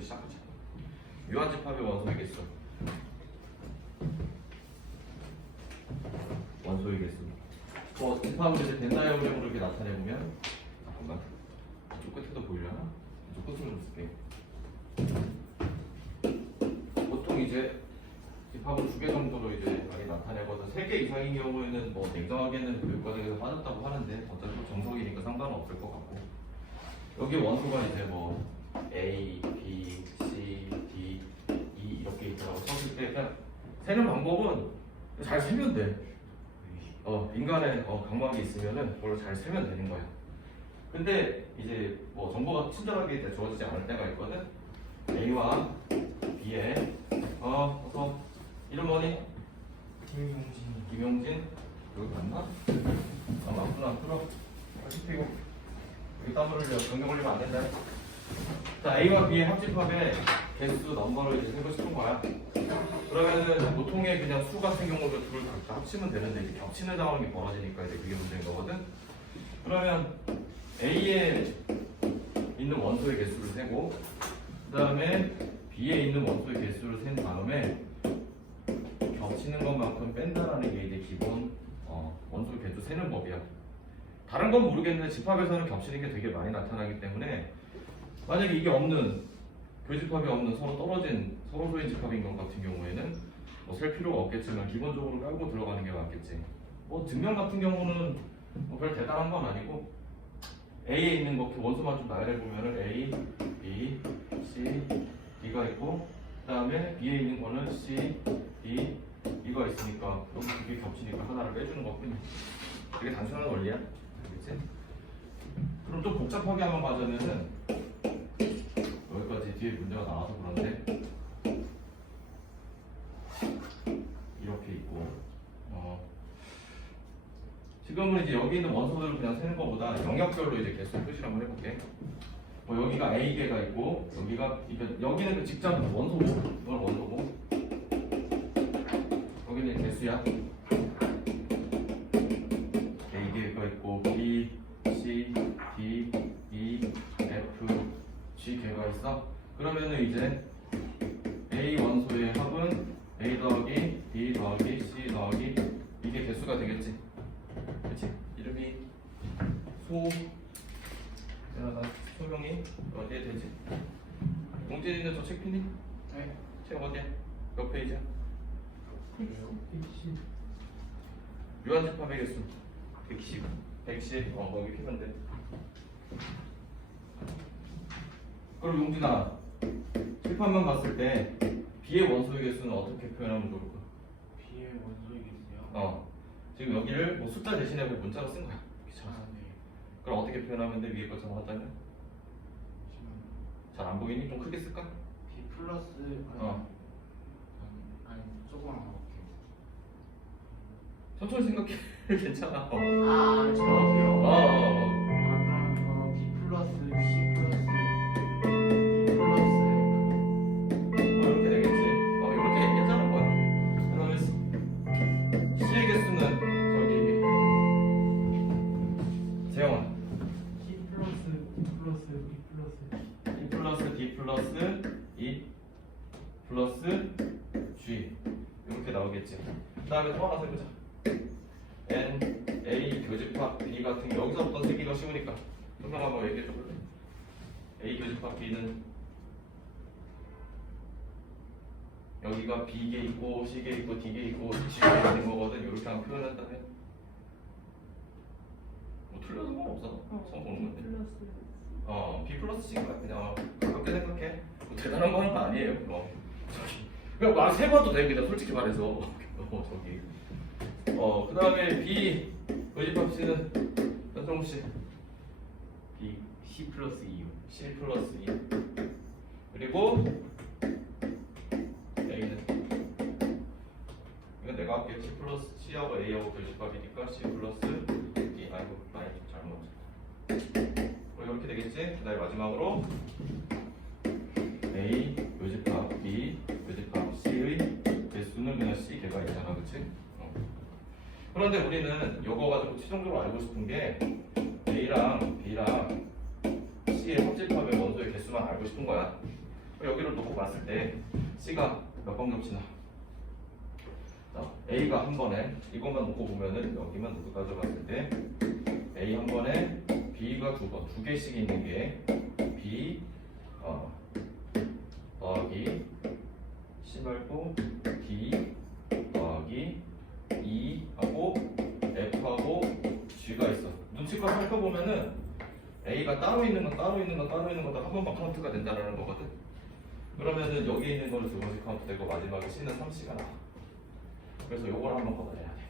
이제부터 시작하자. 유한집합의 원소의 개수. 원소의 개수. 집합을 이제 벤 다이어그램으로 이렇게 나타내보면, 잠깐만. 이쪽 끝에도 보이려나? 이쪽 끝으로 좀 쓸게. 보통 이제 집합을 2개 정도로 이제 많이 나타내거든. 3개 이상인 경우에는 뭐 냉정하게는 교육과정에서 빠졌다고 하는데 어차피 정석이니까 상관은 없을 것 같고. 여기 원소가 이제 뭐 A, B, C, D, E 이렇게 있다고 썼을 때 그냥 세는 방법은 잘 세면 돼. 인간의 각막이 있으면은 그걸로 잘 세면 되는 거야. 근데 이제 뭐 정보가 친절하게 이제 주어지지 않을 때가 있거든. A와 B에 어서 이름 뭐니? 김용진. 여기 맞나? 맞구나. 풀어. 빨리 피고. 여기 땀 흘려. 경경 걸리면 안 된다. 자, A와 B의 합집합의 개수 넘버를 이제 세고 싶은 거야. 그러면은 보통의 그냥 수 같은 경우도 둘 다 합치면 되는데 이제 겹치는 상황이 벌어지니까 이제 그게 문제인 거거든. 그러면 A에 있는 원소의 개수를 세고 그 다음에 B에 있는 원소의 개수를 센 다음에 겹치는 것만큼 뺀다라는 게 이제 기본 원소의 개수 세는 법이야. 다른 건 모르겠는데 집합에서는 겹치는 게 되게 많이 나타나기 때문에 만약에 이게 없는 교집합이 없는 서로 떨어진 서로소인 집합인 것 같은 경우에는 뭐 셀 필요가 없겠지만 기본적으로 깔고 들어가는 게 맞겠지. 뭐 증명 같은 경우는 뭐 별 대단한 건 아니고 A에 있는 거 원소만 좀 나열해 보면은 A, B, C, D가 있고 그 다음에 B에 있는 거는 C, D, E가 있으니까 여기 두 개 겹치니까 하나를 빼주는 거뿐이야. 되게 단순한 원리야. 알겠지? 그럼 좀 복잡하게 한번 가자면은 여기까지 뒤에 문제가 나와서 그런데 이렇게 있고 지금은 이제 여기 있는 원소들을 그냥 세는 것보다 영역별로 이제 개수를 표시를 한번 해볼게. 뭐 여기가 A개가 있고 여기는 그 직접 원소고 이건 원소고 여기는 개수야. A개가 있고 B, C, D, E, F, G 개가 있어. 그러면은 이제 A 원소의 합은 A 더하기 B 더하기 C 더하기 이게 개수가 되겠지. 그치? 이름이 소명이 어디에 되지? 용진이는 저 책 피니? 네. 책 어디야? 몇 페이지야? 110. 유한집합의 개수 110. 110. 거기 피면 돼. 그럼 용진아, 칠판만 봤을 때 B의 원소의 개수는 어떻게 표현하면 좋을까? B의 원소의 개수요? 지금 여기를 뭐 숫자 대신에 뭐 문자로 쓴 거야. 네. 그럼 어떻게 표현하면 돼? 위에 것처럼 하자면? 잘 안 보이니? 좀 크게 쓸까? B 플러스 아니 조금 안 볼게요. 천천히 생각해. 괜찮아. 정확해요. 그럼 B 플러스 C 플러스 이렇게 되겠지. 이렇게 얘기하자는 거야. 그러면 C의 개수는 저기 재영아. C 플러스 D 플러스 B 플러스 E 플러스 D 플러스 E 플러스 G 이렇게 나오겠지. 그 다음에 또 하나 세보자. N, A 교집합 B 같은 게 여기서부터 세기가 쉬우니까 설명 한번 얘기해 줘볼래? A 교집합 B는 여기가 B개 있고 C개 있고 D개 있고 G개 있는 거거든. 이렇게 한번 표현한다면 뭐 틀려도 건 없어. 처음 보는 건데. B 플러스 C가 그냥 가볍게 생각해. 뭐 대단한 건 아니에요. 그냥 말 세 봐도 돼. 그냥 솔직히 말해서. 저기. 그 다음에 B 교집합 C는 현성우 씨. B C 플러스 E요. C 플러스 E. 그리고 A는 이건 내가 할게. C 플러스 C하고 A하고 교집합이니까 C 플러스 D. 아이고 많이 잘못. 이렇게 되겠지? 그 다음에 마지막으로 A 교집합 B 교집합 C의 개수는 그냥 C 개가 있잖아, 그치? 그런데 우리는 이거 가지고 최종적으로 알고 싶은 게 A랑 B랑 C의 합집합의 원소의 개수만 알고 싶은 거야. 여기를 놓고 봤을 때 C가 몇 번 겹치나? 자, A가 한 번에 이것만 놓고 보면은 여기만 놓고 따져봤을 때 A 한 번에 B가 두 개씩 있는 게 B 더하기 C 말고 D 더하기 E 하고 F하고 G가 있어. 눈치껏 살펴보면은 A가 따로 있는 건 따로 있는 건 따로 있는 것도 한 번만 카운트가 된다는 거거든. 그러면은 여기 있는 거는 두 번씩 카운트 되고 마지막에 C는 3C가 나와. 그래서 요걸 한번 걷어내야 돼.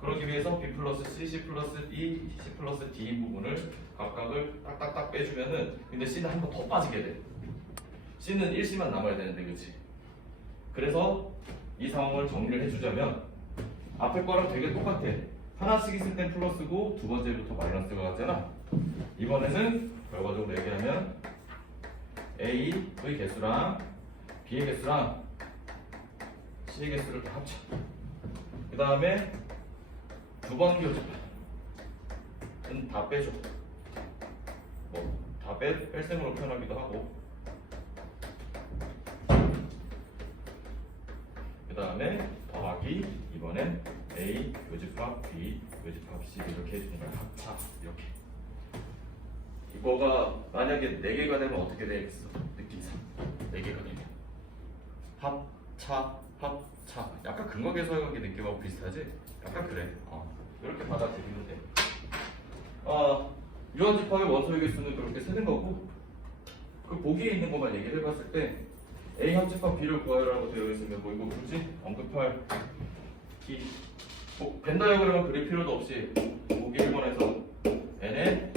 그러기 위해서 B 플러스 C, C 플러스 D, C 플러스 D 부분을 각각을 딱딱딱 빼주면은 근데 C는 한 번 더 빠지게 돼. C는 1C만 남아야 되는데 그치? 그래서 이 상황을 정리를 해주자면 앞에 거랑 되게 똑같아. 하나씩 있을 땐 플러스고 두 번째부터 마이너스가 같잖아. 이번에는 결과적으로 얘기하면 A의 개수랑 B의 개수랑 C의 개수를 다 합쳐. 그 다음에 두 번 교집합은 다 빼줘. 뭐 다 뺄셈으로 표현하기도 하고. 그 다음에 더하기 이번엔 A 교집합 B 교집합 C 이렇게 해주는 거야. 합차 이렇게. 이거가 만약에 4개가 되면 어떻게 되겠어? 느낌상 4개가 되면 합차 합차 약간 근거계수학의 느낌하고 비슷하지? 약간 그래. 이렇게 받아들이면 돼. 유한집합의 원소의 개수는 그렇게 세는 거고 그 보기에 있는 것만 얘기를 해봤을 때 A 합집합 B를 구하라고 되어 있으면 뭐 이거 굳이 언급할 벤 다이어그램을 그릴 필요도 없이 보기 1번에서 N에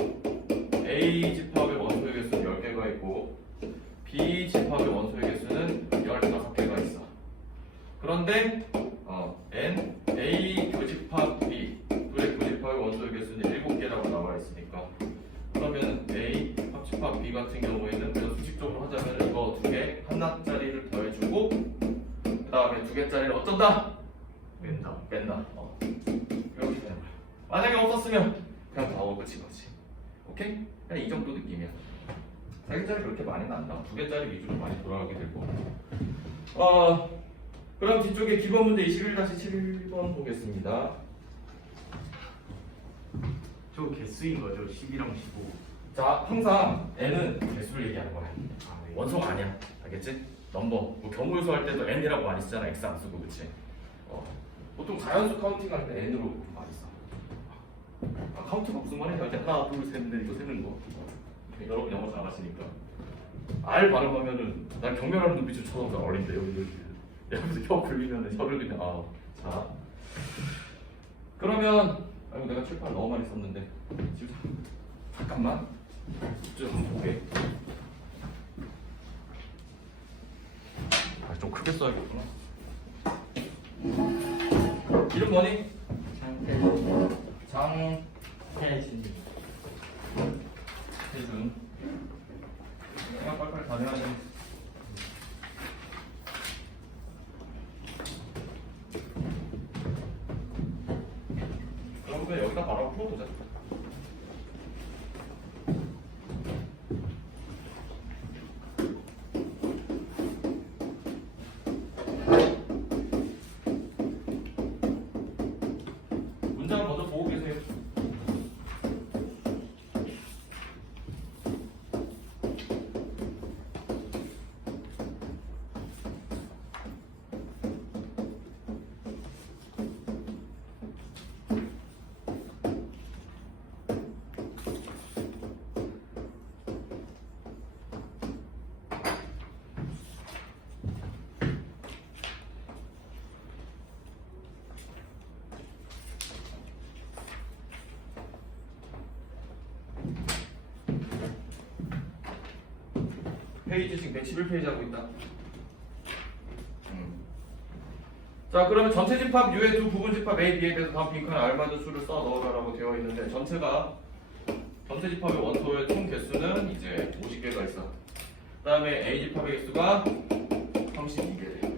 A 집합의 원소의 개수는 10개가 있고 B 집합의 원소의 개수는 15개가 있어. 그런데 N, A 교집합 B 둘의 교집합의 원소의 개수는 7개라고 나와 있으니까 그러면 A 합집합 B 같은 경우에는 그냥 수식적으로 하자면 이거 2개 하나짜리를 더해주고 그 다음에 2개짜리를 어쩐다? 뺀다. 이렇게 되는 거야. 만약에 없었으면 그냥 나오고 끝인 거지. 오케이? 그냥 이 정도 느낌이야. 4개짜리 그렇게 많이 난다. 2개짜리 위주로 많이 돌아가게 되고. 그럼 뒤쪽에 기본 문제 21-7번 보겠습니다. 저 개수인 거죠? 10이랑 15. 자, 항상 n은 개수를 얘기하는 거야. 원소가 아니야. 알겠지? 넘버. 뭐 경우요소 할 때도 n이라고 많이 쓰잖아. x 안 쓰고, 그치? 보통 자연수 카운팅 할 때 n으로 많이 써. 카운트가 무슨 말이야? 이제 하나, 둘, 셋, 넷 이거 세는 거. 여러분 영어 잘 아시니까. R 발음하면은 난 경멸하는 눈빛을 쳐다보면 어린데 여기 여기서 혀 굴리면은 혀를 그냥 자. 그러면 아이고 내가 칠판 너무 많이 썼는데 지금 잠깐만 좀 한번 보게. 좀 크게 써야겠구나. 이름 뭐니? 장태준. 그냥 빨리빨리 다 내야지. 그럼 여기다 바로 풀어보자. 문장을 먼저 보고 계세요. 페이지 지금 111페이지 하고 있다. 자, 그러면 전체 집합 U의 두 부분 집합 A, B에 대해서 다음 빈칸에 알맞은 수를 써 넣으라고 되어 있는데 전체 집합의 원소의 총 개수는 이제 50개가 있어. 그 다음에 A 집합의 개수가 32개 돼.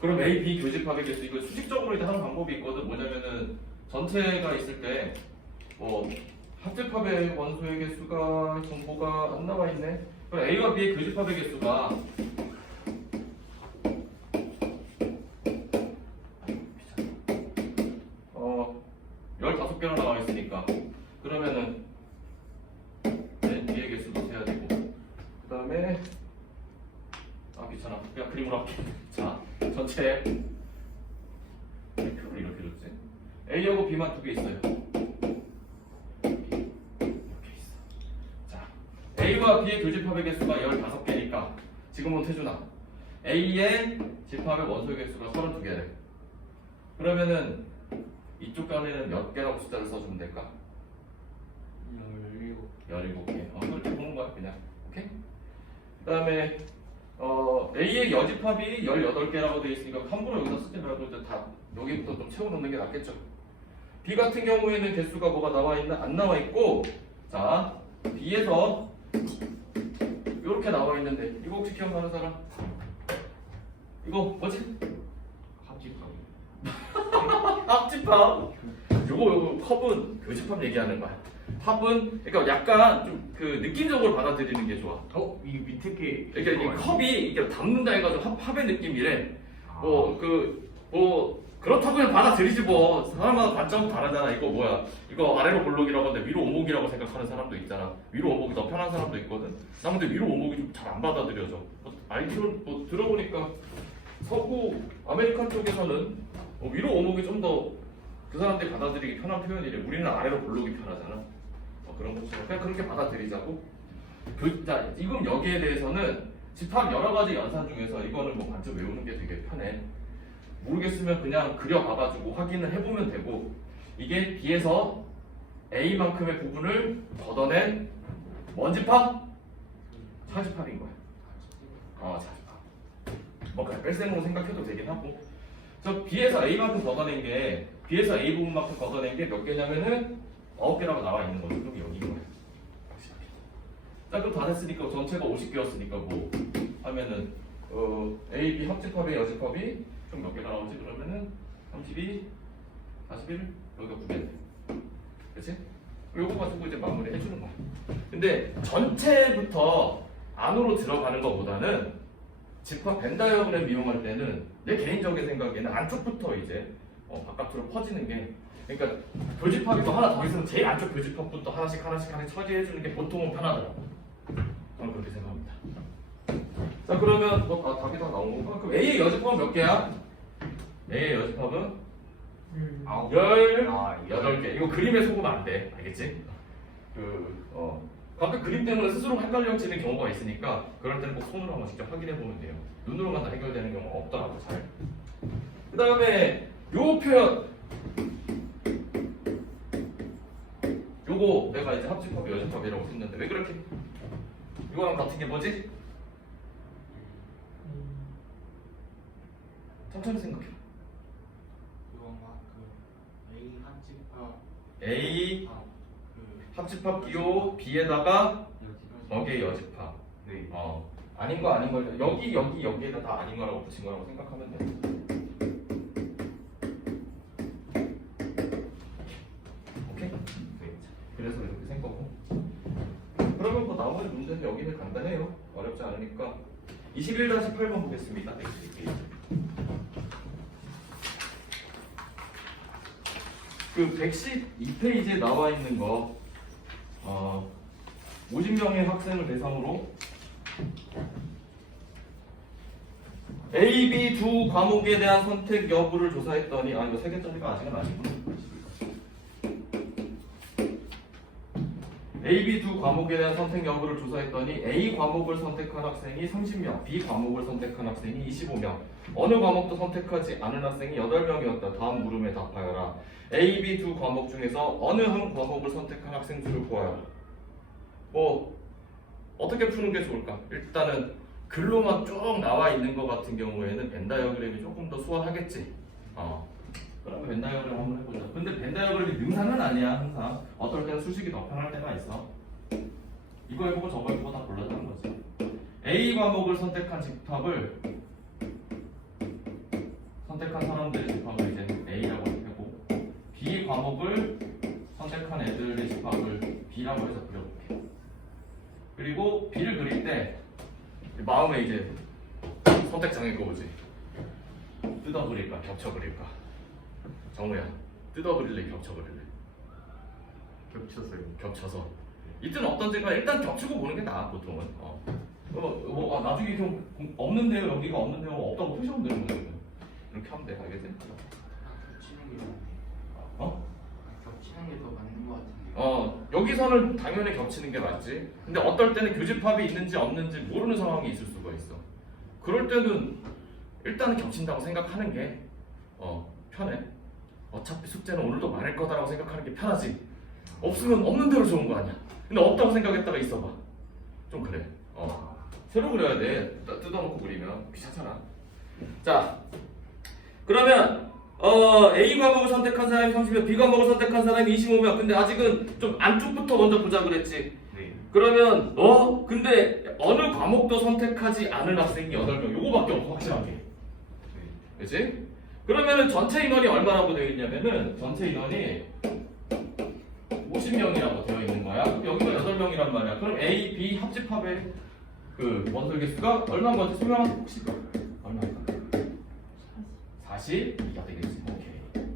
그럼 A, B 교집합의 개수 이거 수직적으로 이제 하는 방법이 있거든. 뭐냐면은 전체가 있을 때 뭐 합집합의 원소의 개수가 정보가 안 나와 있네. 그럼 A와 B의 교집합의 개수가 15개로 나와 있으니까 그러면은 B의 개수도 세야 되고 그 다음에 귀찮아 그냥 그림으로 할게. 자 전체 표를 이렇게 줬지. A하고 B만 두 개 있어요. 이렇게 있어. 자 A와 B의 교집합의 개수가 15개니까 지금은 태준아 A의 집합의 원소의 개수가 32개래. 그러면은 이쪽 간에는 몇 개라고 숫자를 써주면 될까? 17개. 그렇게 보는 거야 그냥. 오케이? 그 다음에 A의 여집합이 18개라고 되어 있으니까 함부로 여기다 쓰지 말고 이제 다 여기부터 좀 채워놓는 게 낫겠죠. B 같은 경우에는 개수가 뭐가 나와 있나? 안 나와 있고 자 B에서 이렇게 나와 있는데 이거 혹시 기억나는 사람? 이거 뭐지? 합집합. 요거 컵은 교집합 얘기하는 거야. 합은 그러니까 약간 좀 그 느낌적으로 받아들이는 게 좋아. 이 밑에 게 그러니까 이 컵이 이게 담는다 해가지고 합의 느낌이래. 아. 그렇다고 그냥 받아들이지 뭐. 사람마다 관점 다르잖아. 이거 뭐야? 이거 아래로 볼록이라고 하는데 위로 오목이라고 생각하는 사람도 있잖아. 위로 오목이 더 편한 사람도 있거든. 나 근데 위로 오목이 좀 잘 안 받아들여져. 알기로 들어보니까 서구 아메리칸 쪽에서는 위로 오목이 좀 더 그 사람들이 받아들이기 편한 표현이래. 우리는 아래로 볼록이 편하잖아. 그런 것처럼 그냥 그렇게 받아들이자고. 자, 지금 여기에 대해서는 집합 여러 가지 연산 중에서 이거는 뭐 반쯤 외우는 게 되게 편해. 모르겠으면 그냥 그려봐가지고 확인을 해보면 되고 이게 B에서 A만큼의 부분을 걷어낸 뭔 집합? 차집합인 거야. 차집합. 뭐 그냥 뺄셈으로 생각해도 되긴 하고. 저 B에서 A만큼 걷어낸 게 B에서 A 부분만큼 걷어낸 게 몇 개냐면은 9개라고 나와 있는 거죠. 그럼 여기인 거야. 자 그럼 다 됐으니까 전체가 50개였으니까 뭐 하면은 A, B 합집합의 여집합이 총 몇 개가 나오지? 그러면은 32, 41, 여기가 9개네. 그치? 요거 가지고 이제 마무리 해주는 거야. 근데 전체부터 안으로 들어가는 것보다는 집합 벤 다이어그램 이용할 때는 내 개인적인 생각에는 안쪽부터 이제 바깥으로 퍼지는 게 그러니까 교집합이 또 하나 더 있으면 제일 안쪽 교집합부터 하나씩 처리해주는 게 보통은 편하더라고. 저는 그렇게 생각합니다. 자 그러면 답이 다 나온 건가? 그럼 A의 여집합은 몇 개야? A의 여집합은 18개. 이거 그림에 속으면 안 돼. 알겠지? 가끔 그림 때문에 스스로 헷갈려지는 경우가 있으니까 그럴 때는 꼭 손으로 한번 직접 확인해 보면 돼요. 눈으로만 다 해결되는 경우가 없더라고 잘. 그 다음에 요 표현 요거 내가 이제 합집합, 여집합이라고 썼는데 왜 그렇게? 이거랑 같은 게 뭐지? 천천히 생각해. A 합집합 기호 B에다가 여기에 여집합. 아닌 거 여기에다 다 아닌 거라고 붙인 거라고 생각하면 돼. 오케이? 그래서 이렇게 생거고 그러면 뭐 나머지 문제는 여기는 간단해요. 어렵지 않으니까 21-8번 보겠습니다. 그 112페이지에 나와 있는 거 50명의 학생을 대상으로 A, B 두 과목에 대한 선택 여부를 조사했더니 이거 3개짜리가 아직은 아니구나. A, B 두 과목에 대한 선택 여부를 조사했더니 A 과목을 선택한 학생이 30명, B 과목을 선택한 학생이 25명, 어느 과목도 선택하지 않은 학생이 8명이었다. 다음 물음에 답하여라. A, B 두 과목 중에서 어느 한 과목을 선택한 학생 수를 구하여라. 어떻게 푸는 게 좋을까? 일단은 글로만 쭉 나와 있는 것 같은 경우에는 벤 다이어그램이 조금 더 수월하겠지. 그러면 벤 다이어그램 한번 해보자. 근데 벤 다이어그램이 능사는 아니야. 항상 어떨 때는 수식이 더 편할 때가 있어. 이거 해보고 저거 해보고 다 골라주는 거지. A 과목을 선택한 집합을 선택한 사람들의 집합을 이제 A라고 하고 B 과목을 선택한 애들의 집합을 B라고 해서 그려볼게. 그리고 B를 그릴 때 마음에 이제 선택 장애가 오지. 뜯어 그릴까 겹쳐 그릴까. 정우야, 뜯어 그릴래 겹쳐 그릴래? 겹쳤어요. 겹쳐서. 이때는 어떤지가 일단 겹치고 보는 게 나아 보통은. 나중에 좀 없는데요, 여기가 없는데요, 없다고 표시하면 되는 거거든. 이렇게 하면 돼, 알겠지? 겹치는 게 어? 겹치는 게 더 맞는 것 같은데. 여기서는 당연히 겹치는 게 맞지. 근데 어떨 때는 교집합이 있는지 없는지 모르는 상황이 있을 수가 있어. 그럴 때는 일단은 겹친다고 생각하는 게 편해. 어차피 숙제는 오늘도 많을 거다라고 생각하는 게 편하지. 없으면 없는 대로 좋은 거 아니야. 근데 없다고 생각했다가 있어봐. 좀 그래. 새로 그려야 돼. 뜯어놓고 그리면 귀찮잖아. 자, 그러면 A 과목을 선택한 사람이 30명, B 과목을 선택한 사람이 25명. 근데 아직은 좀 안쪽부터 먼저 보자 그랬지. 네. 그러면 근데 어느 과목도 선택하지 않은 학생이 8명. 요거밖에 없어 확실하게. 네. 그치? 그러면은 전체 인원이 얼마라고 되어 있냐면은 전체 인원이 50명이라고 되어 있는 거야. 여기가 8명이란 말이야. 그럼 A, B 합집합의 그 원소 개수가 얼마인 것 같아? 수명한 혹시 얼마일까? 40이가 되겠지. 오케이.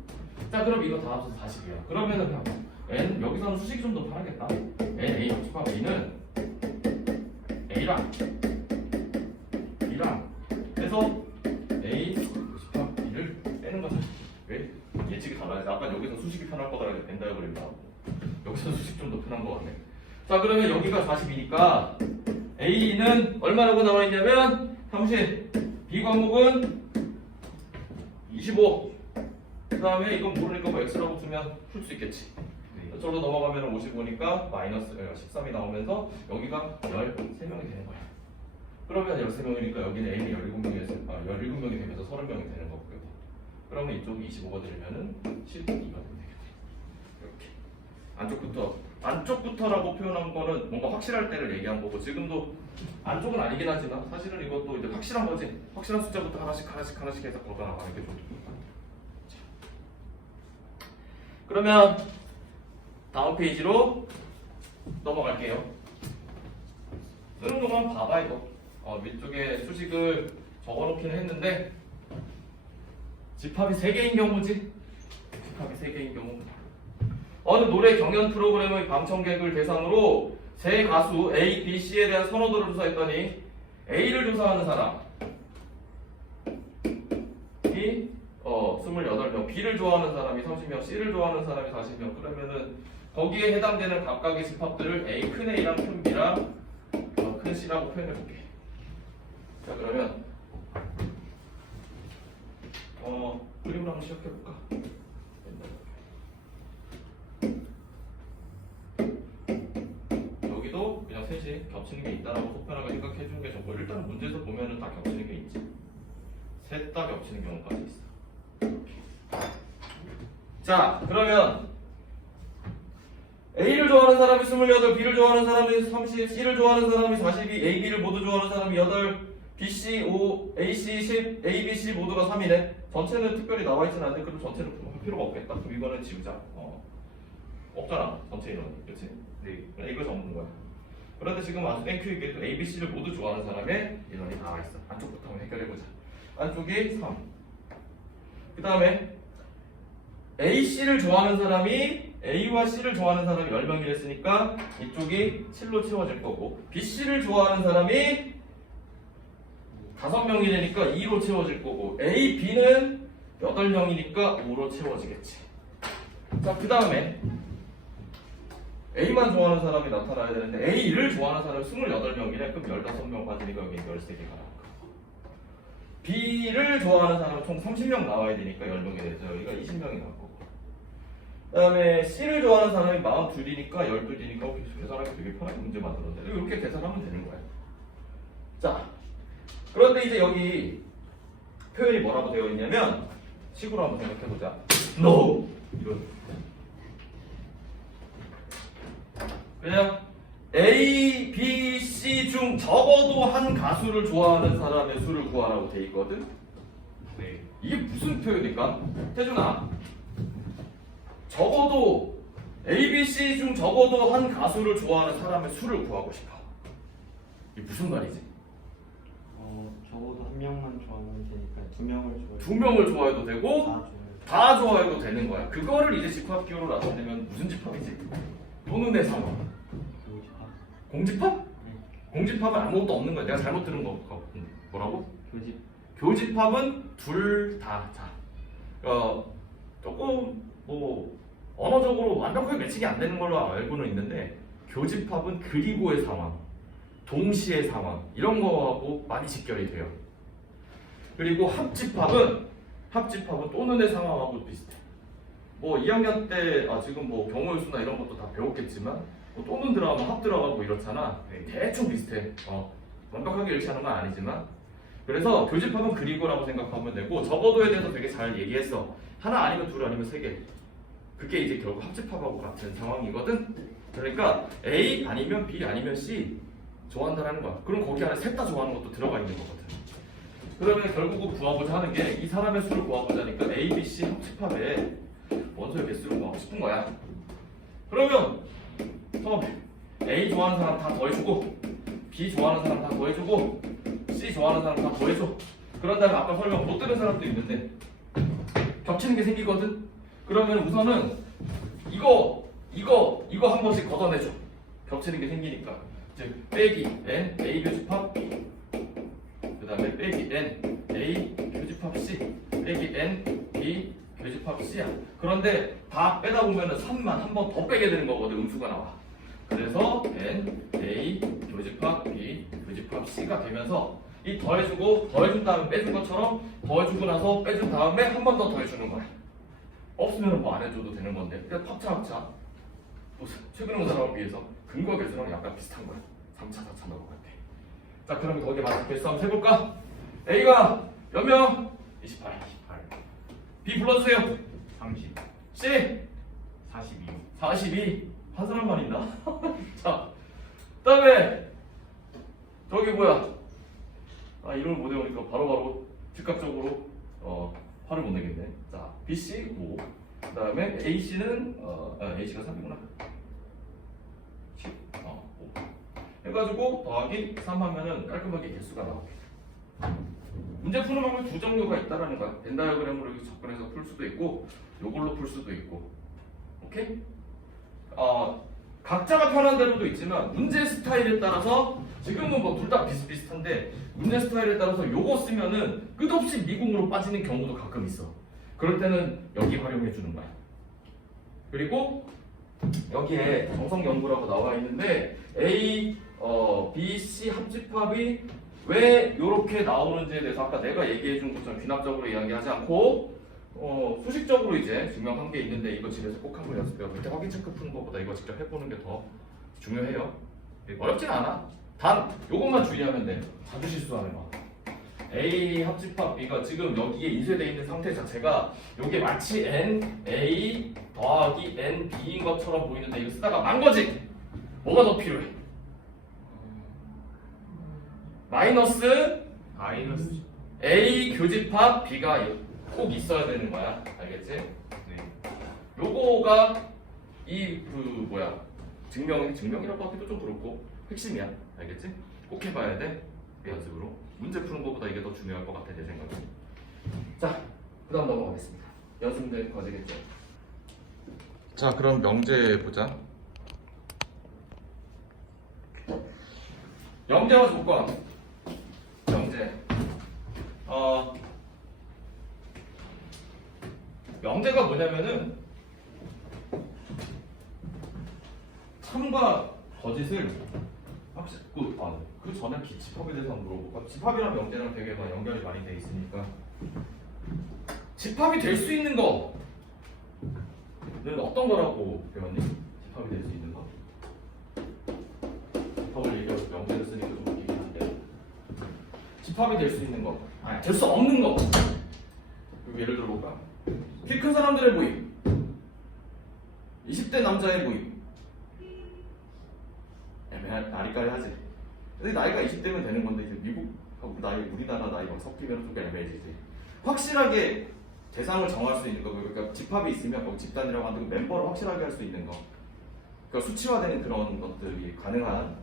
자, 그럼 이거 다 합쳐서 40이야. 그러면은 그냥 N 여기서는 수식이 좀 더 편하겠다. N A 합집합 A는 A랑 B랑 해서 A 합집합 B를 빼는 거지. 왜? 예측이 달라야지. 아까 여기서 수식이 편할 거다 N 다이어그램 나오고 여기서 수식 좀 더 편한 거 같네. 자, 그러면 여기가 40이니까 A는 얼마라고 나와 있냐면 당신 B 과목은 25. 그 다음에 이건 모르니까 뭐 X라고 두면 풀 수 있겠지. 네. 저로 넘어가면 55니까 마이너스 13이 나오면서 여기가 13명이 되는 거야. 그러면 13명이니까 여기는 A는 17명이 되면서 30명이 되는 거고요. 그러면 이쪽이 25가 되면은 12가 되면 되겠네. 이렇게. 안쪽부터라고 표현한 거는 뭔가 확실할 때를 얘기한 거고, 지금도 안쪽은 아니긴 하지만 사실은 이것도 이제 확실한 거지. 확실한 숫자부터 하나씩 해서 걷어나가는 게 좋습니다. 그러면 다음 페이지로 넘어갈게요. 쓰는 동안 봐봐 이거. 위쪽에 수식을 적어놓기는 했는데 집합이 3개인 경우지. 집합이 3개인 경우. 어느 노래 경연 프로그램의 방청객을 대상으로 세 가수 A, B, C에 대한 선호도를 조사했더니 A를 조사하는 사람이 28명, B를 좋아하는 사람이 30명, C를 좋아하는 사람이 40명. 그러면은 거기에 해당되는 각각의 집합들을 A 큰 A랑 큰 B랑 큰 C라고 표현해볼게. 자, 그러면 그림을 한번 시작해볼까? 여기도 그냥 셋이 겹치는 게 있다라고 속편하게 생각해주는 게 좋고, 일단 문제에서 보면은 다 겹치는 게 있지. 셋 다 겹치는 경우까지 있어. 이렇게. 자, 그러면 A를 좋아하는 사람이 28, B를 좋아하는 사람이 30, C를 좋아하는 사람이 42, A, B를 모두 좋아하는 사람이 8, B, C 5, A, C 10, A, B, C 모두가 3이네. 전체는 특별히 나와 있진 않는데 그럼 전체는 할 필요가 없겠다. 그럼 이거는 지우자. 없잖아, 전체 인원이. 그렇지? 네. 그냥 이거 적는 거야. 그런데 지금 아주 땡큐이게도 A, B, C를 모두 좋아하는 사람의 인원이 나와 있어. 안쪽부터 한번 해결해보자. 안쪽이 3. 그 다음에 A, C를 좋아하는 사람이 A와 C를 좋아하는 사람이 10명이랬으니까 이쪽이 7로 채워질 거고, B, C를 좋아하는 사람이 5명이 되니까 2로 채워질 거고, A, B는 8명이니까 5로 채워지겠지. 자, 그 다음에 A만 좋아하는 사람이 나타나야 되는데 A를 좋아하는 사람이 28명이래. 그럼 15명 빠지니까 여기 13개가 나올 거야. B를 좋아하는 사람은 총 30명 나와야 되니까 10명이 되죠. 여기가 20명이 나올 거고. 그 다음에 C를 좋아하는 사람이 42니까 12개니까 계산하기 되게 편하게 문제 만들었는데 이렇게 계산하면 되는 거야. 자, 그런데 이제 여기 표현이 뭐라고 되어 있냐면 식으로 한번 생각해보자. No! 이런. 그냥 A, B, C 중 적어도 한 가수를 좋아하는 사람의 수를 구하라고 돼 있거든. 네. 이게 무슨 표현일까? 태준아, 적어도 A, B, C 중 적어도 한 가수를 좋아하는 사람의 수를 구하고 싶어. 이게 무슨 말이지? 적어도 한 명만 좋아하면 되니까 두 명을 좋아해. 두 명을 좋아해도 되고 다 좋아해. 다 좋아해도 되는 거야. 그거를 이제 집합 기호로 나타내면 무슨 집합이지? 또는 의 상황. 교집합. 공집합? 네. 공집합은 아무것도 없는 거야. 내가 잘못 들은 거 뭐라고? 교집. 교집합은 둘 다. 자, 조금 뭐 언어적으로 완벽하게 매칭이 안 되는 걸로 알고는 있는데 교집합은 그리고의 상황, 동시의 상황 이런 거하고 많이 직결이 돼요. 그리고 합집합은 또는의 상황하고 비슷해. 뭐 2학년 때 지금 뭐 경우의 수나 이런 것도 다 배웠겠지만 뭐 또는 들어가면 합 들어가고 이렇잖아. 대충 비슷해. 완벽하게 일치하는 건 아니지만 그래서 교집합은 그리고라고 생각하면 되고 적어도에 대해서 되게 잘 얘기했어. 하나 아니면 둘 아니면 세 개. 그게 이제 결국 합집합하고 같은 상황이거든. 그러니까 A 아니면 B 아니면 C 좋아한다라는 거야. 그럼 거기 안에 셋 다 좋아하는 것도 들어가 있는 거거든. 그러면 결국은 구하고자 하는 게 이 사람의 수를 구하고자 하니까 A, B, C 합집합의 원소의 개수를 구하고 싶은 거야. 그러면 처음에 A 좋아하는 사람 다 더해주고 B 좋아하는 사람 다 더해주고 C 좋아하는 사람 다 더해줘. 그런 다음에 아까 설명 못 들은 사람도 있는데 겹치는 게 생기거든. 그러면 우선은 이거 한 번씩 걷어내줘. 겹치는 게 생기니까. 즉 빼기 N A 교집합 B 그 다음에 빼기 N A 교집합 C 빼기 N B 교집합 C야. 그런데 다 빼다 보면은 3만 한 번 더 빼게 되는 거거든. 음수가 나와. 그래서 N A 교집합 B 교집합 C가 되면서 이 더해준 다음에 빼준 것처럼 더해주고 나서 빼준 다음에 한 번 더 더해주는 거야. 없으면 뭐 안 해줘도 되는 건데. 그러니까 합차 뭐 최근에 온 사람을 비해서 근거 개수랑 약간 비슷한 거야. 3차 4차 나올 것 같아. 자 그럼 거기에 맞는 개수 한번 세볼까? A가 몇 명? 28. B 불러주세요. 30. C 42. 42. 한 사람만 있나? 자 그다음에 저기 뭐야? 이름을 못 외우니까 바로바로 즉각적으로 화를 못 내겠네. 자 BC 5. 그다음에 AC는 AC가 3이구나. 10. 5. 해가지고 더하기 3 하면은 깔끔하게 개수가 나오게. 문제 푸는 방법이 두 종류가 있다라는 거야. 벤 다이어그램으로 이렇게 접근해서 풀 수도 있고 요걸로 풀 수도 있고. 오케이? 각자가 편한 대로도 있지만 문제 스타일에 따라서 지금은 뭐 둘 다 비슷비슷한데 문제 스타일에 따라서 요거 쓰면은 끝없이 미궁으로 빠지는 경우도 가끔 있어. 그럴 때는 여기 활용해 주는 거야. 그리고 여기에 정성 연구라고 나와 있는데 A, B, C 합집합이 왜 이렇게 나오는지에 대해서 아까 내가 얘기해 준 것처럼 귀납적으로 이야기하지 않고 수식적으로 이제 증명한 게 있는데 이거 집에서 꼭 한번 연습해요. 밑에 확인 체크 푸는 것보다 이거 직접 해보는 게 더 중요해요. 어렵진 않아. 단 요것만 주의하면 돼. 자주 실수하는 거. A 합집합 B가 지금 여기에 인쇄되어 있는 상태 자체가 이게 마치 N A 더하기 N B인 것처럼 보이는데 이거 쓰다가 만 거지. 뭐가 더 필요해? 마이너스 A 교집합 B가 꼭 있어야 되는 거야. 알겠지? 네. 요거가 증명이라고 하기도 좀 그렇고 핵심이야. 알겠지? 꼭 해봐야 돼. 연습으로. 문제 푸는 것보다 이게 더 중요할 것 같아 내 생각에. 자, 그 다음 넘어가겠습니다. 연습 문제 과제겠죠? 자, 그럼 명제 보자. 영재와 조건. 명제. 명제가 뭐냐면은 참과 거짓을 확실히 그 전에 집합에 대해서 한번 물어볼까? 집합이랑 명제랑 되게 연결이 많이 돼 있으니까 집합이 될 수 있는 거는 어떤 거라고 배웠니? 집합이 될 수 있는 거? 집합을 얘기하고 명제를 쓰니까 좀 웃기긴 한데 집합이 될 수 있는 거, 될 수 없는 거. 그리고 예를 들어볼까? 키 큰 사람들의 모임, 20대 남자의 모임. 나이까지 하지. 근데 나이가 20대면 되는 건데 이제 미국하고 우리나라 나이가 섞이면 좀 애매해지지. 확실하게 대상을 정할 수 있는 거, 그러니까 집합이 있으면 거기 집단이라고 하는 멤버를 확실하게 할 수 있는 거. 그러니까 수치화되는 그런 것들이 가능한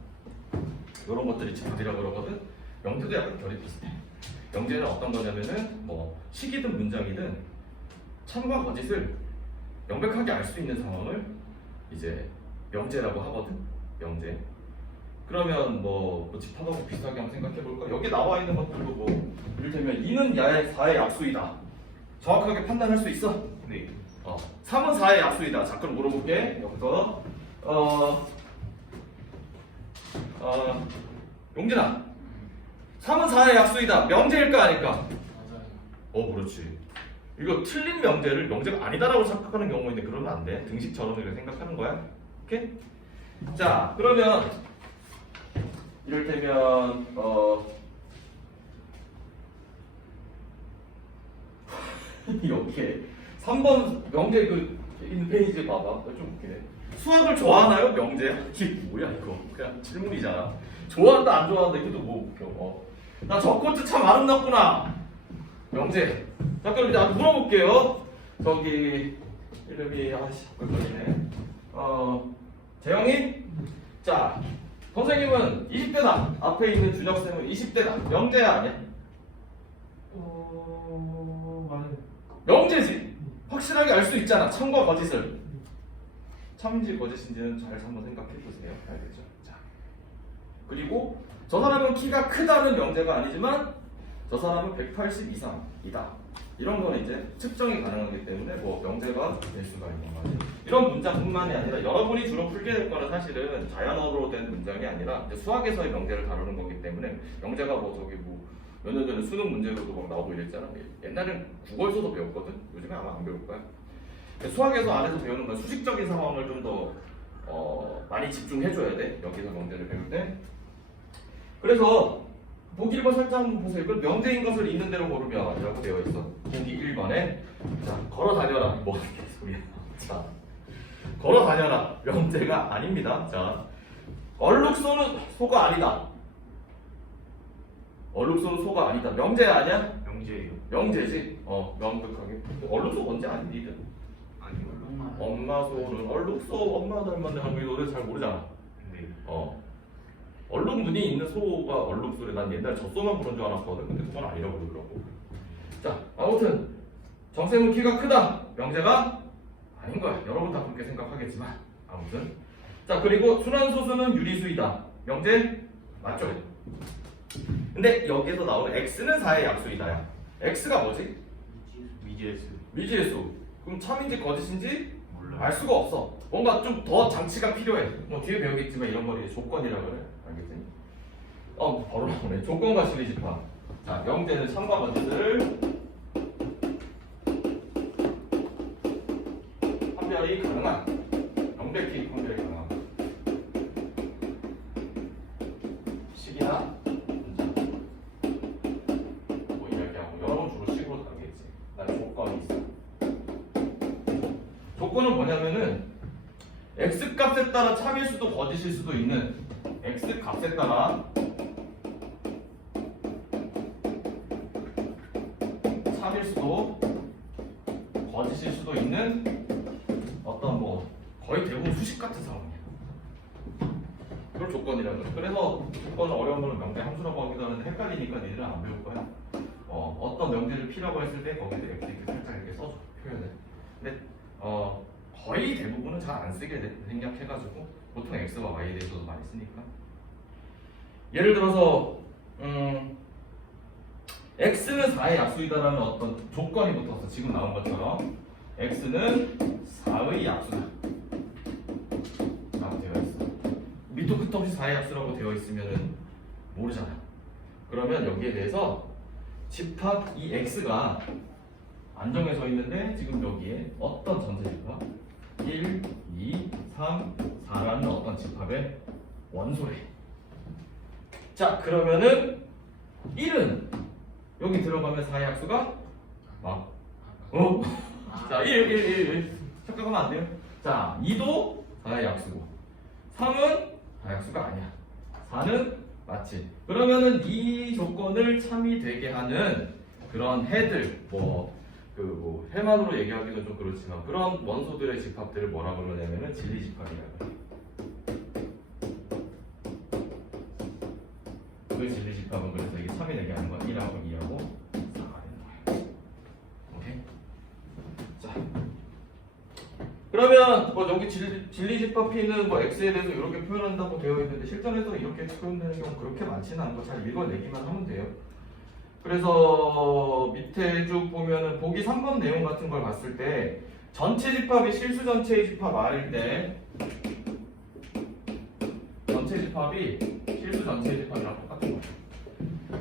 이런 것들이 집합이라고 그러거든. 명제도 약간 결이 비슷해. 명제는 어떤 거냐면은 뭐 식이든 문장이든 참과 거짓을 명백하게 알 수 있는 상황을 이제 명제라고 하거든. 명제. 그러면 뭐 집합하고 비슷하게 한번 생각해 볼까? 여기 나와 있는 것들도 뭐 이를테면 2는 4의 약수이다. 정확하게 판단할 수 있어? 네. 3은 4의 약수이다. 자, 그럼 물어볼게. 여기서 용진아, 3은 4의 약수이다. 명제일까 아닐까? 맞아요. 그렇지. 이거 틀린 명제를 명제가 아니다라고 생각하는 경우가 있는데 그러면 안 돼. 등식 전원을 생각하는 거야. 오케이? 자, 그러면 이를테면 여기에 3번 명제 그 있는 페이지 봐봐. 좀 웃기네. 수학을 좋아하나요? 명제? 이게 뭐야 이거? 그냥 질문이잖아. 좋아한다 안 좋아한다 이것도 뭐 웃겨. 나 저 코트 참 아름답구나. 명제. 자, 그럼 이제 한번 물어볼게요. 저기 이름이 걸리네. 재영이? 자, 선생님은 20대다. 앞에 있는 준혁쌤은 20대다. 명제야 아니야? 맞아요. 명제지. 확실하게 알 수 있잖아. 참과 거짓을. 참인지 거짓인지는 잘 한번 생각해 보세요. 알겠죠? 자, 그리고 저 사람은 키가 크다는 명제가 아니지만 저 사람은 180 이상이다. 이런 거는 이제 측정이 가능하기 때문에 뭐 명제가 될 수가 있는 거예요. 이런 문장뿐만이 아니라 여러분이 주로 풀게 될 거는 사실은 자연어로 된 문장이 아니라 이제 수학에서의 명제를 다루는 거기 때문에 명제가 뭐 저기 뭐 몇 년 전에 수능 문제로도 막 나오고 이랬잖아. 옛날엔 국어에서도 배웠거든. 요즘에 아마 안 배울 거야. 수학에서 안에서 배우는 건 수식적인 상황을 좀 더 많이 집중해줘야 돼. 여기서 명제를 배울 때. 그래서 보기 1번 살짝 한번 보세요. 이걸 명제인 것을 있는 대로 고르면 이라고 되어 있어. 보기 1번에 자, 걸어 다녀라. 뭐 소리야. 자, 걸어 다녀라. 명제가 아닙니다. 자, 얼룩소는 소가 아니다. 얼룩소는 소가 아니다. 명제 아니야? 명제예요. 명제지. 명백하게. 얼룩소 언제 아니 니들? 아니요. 엄마 소는 얼룩소 엄마 닮았네 하는 거 노래 잘 모르잖아. 네. 얼룩 무늬 있는 소가 얼룩소래. 난 옛날에 젖소만 부른 줄 알았거든. 근데 그건 아니라고 그러더라고. 자, 아무튼 정쌤은 키가 크다. 명제가 아닌 거야. 여러분 다 그렇게 생각하겠지만 아무튼. 자, 그리고 순환소수는 유리수이다. 명제 맞죠? 근데 여기에서 나오는 x는 4의 약수이다야. x가 뭐지? 미지수. 미지의 수. 그럼 참인지 거짓인지 몰라. 알 수가 없어. 뭔가 좀 더 장치가 필요해. 뭐 뒤에 배우겠지만 이런 걸 이제 조건이라 그래. 알겠지? 바로 나오네. 조건과 실리 집합. 자, 명제는 참과 거짓을 판별이 가능한. 명백히 판별이 가능한. 식이나 문장. 뭐 이야기하고 여러분 주로 식으로 다루겠지. 난 조건이 있어. 조건은 뭐냐면은 x 값에 따라 참일 수도 거짓일 수도 있는 x 값에 따라 참일 수도 거짓일 수도 있는 어떤 뭐 거의 대부분 수식 같은 상황이야. 그걸 조건이라고 해. 그래서 조건은 어려운 거는 명제 함수라고 하기도 하는데 헷갈리니까 니들은 안 배울 거야. 어떤 명제를 P라고 했을 때 거기에 x 이렇게 살짝 이렇게 써줘 표현을. 근데 거의 대부분은 잘 안 쓰게 돼. 생략해가지고 보통 x와 y에 대해서도 많이 쓰니까. 예를 들어서 x는 4의 약수이다라는 어떤 조건이 붙었어. 지금 나온 것처럼 x는 4의 약수다 라고 되어 있어. 밑도 끝도 없이 4의 약수라고 되어 있으면은 모르잖아. 그러면 여기에 대해서 집합 이 x가 안정해져 있는데 지금 여기에 어떤 전체 집합 1, 2, 3, 4라는 어떤 집합의 원소래. 자, 그러면은 1은 여기 들어가면 4의 약수가 자, 1 착각하면 안 돼요. 자, 2도 4의 약수고 3은 4의 약수가 아니야. 4는 맞지. 그러면은 이 조건을 참이 되게 하는 그런 해들 해만으로 얘기하기도 좀 그렇지만 그런 원소들의 집합들을 뭐라 그러냐면은 진리 집합이라고 해. 그 진리 집합은 그래서 이게 3이 되게 하는 건 1하고 2하고 4가 되는 거야. 오케이? 자, 그러면 뭐 여기 진리 집합 P는 뭐 X에 대해서 이렇게 표현한다고 되어 있는데 실전에서 이렇게 표현되는 경우 그렇게 많지는 않고 잘 읽어내기만 하면 돼요. 그래서 밑에 쭉 보면은 보기 3번 내용 같은 걸 봤을 때 전체 집합이 실수 전체의 집합 R일 때 전체 집합이 실수 전체의 집합이랑 똑같은 거예요.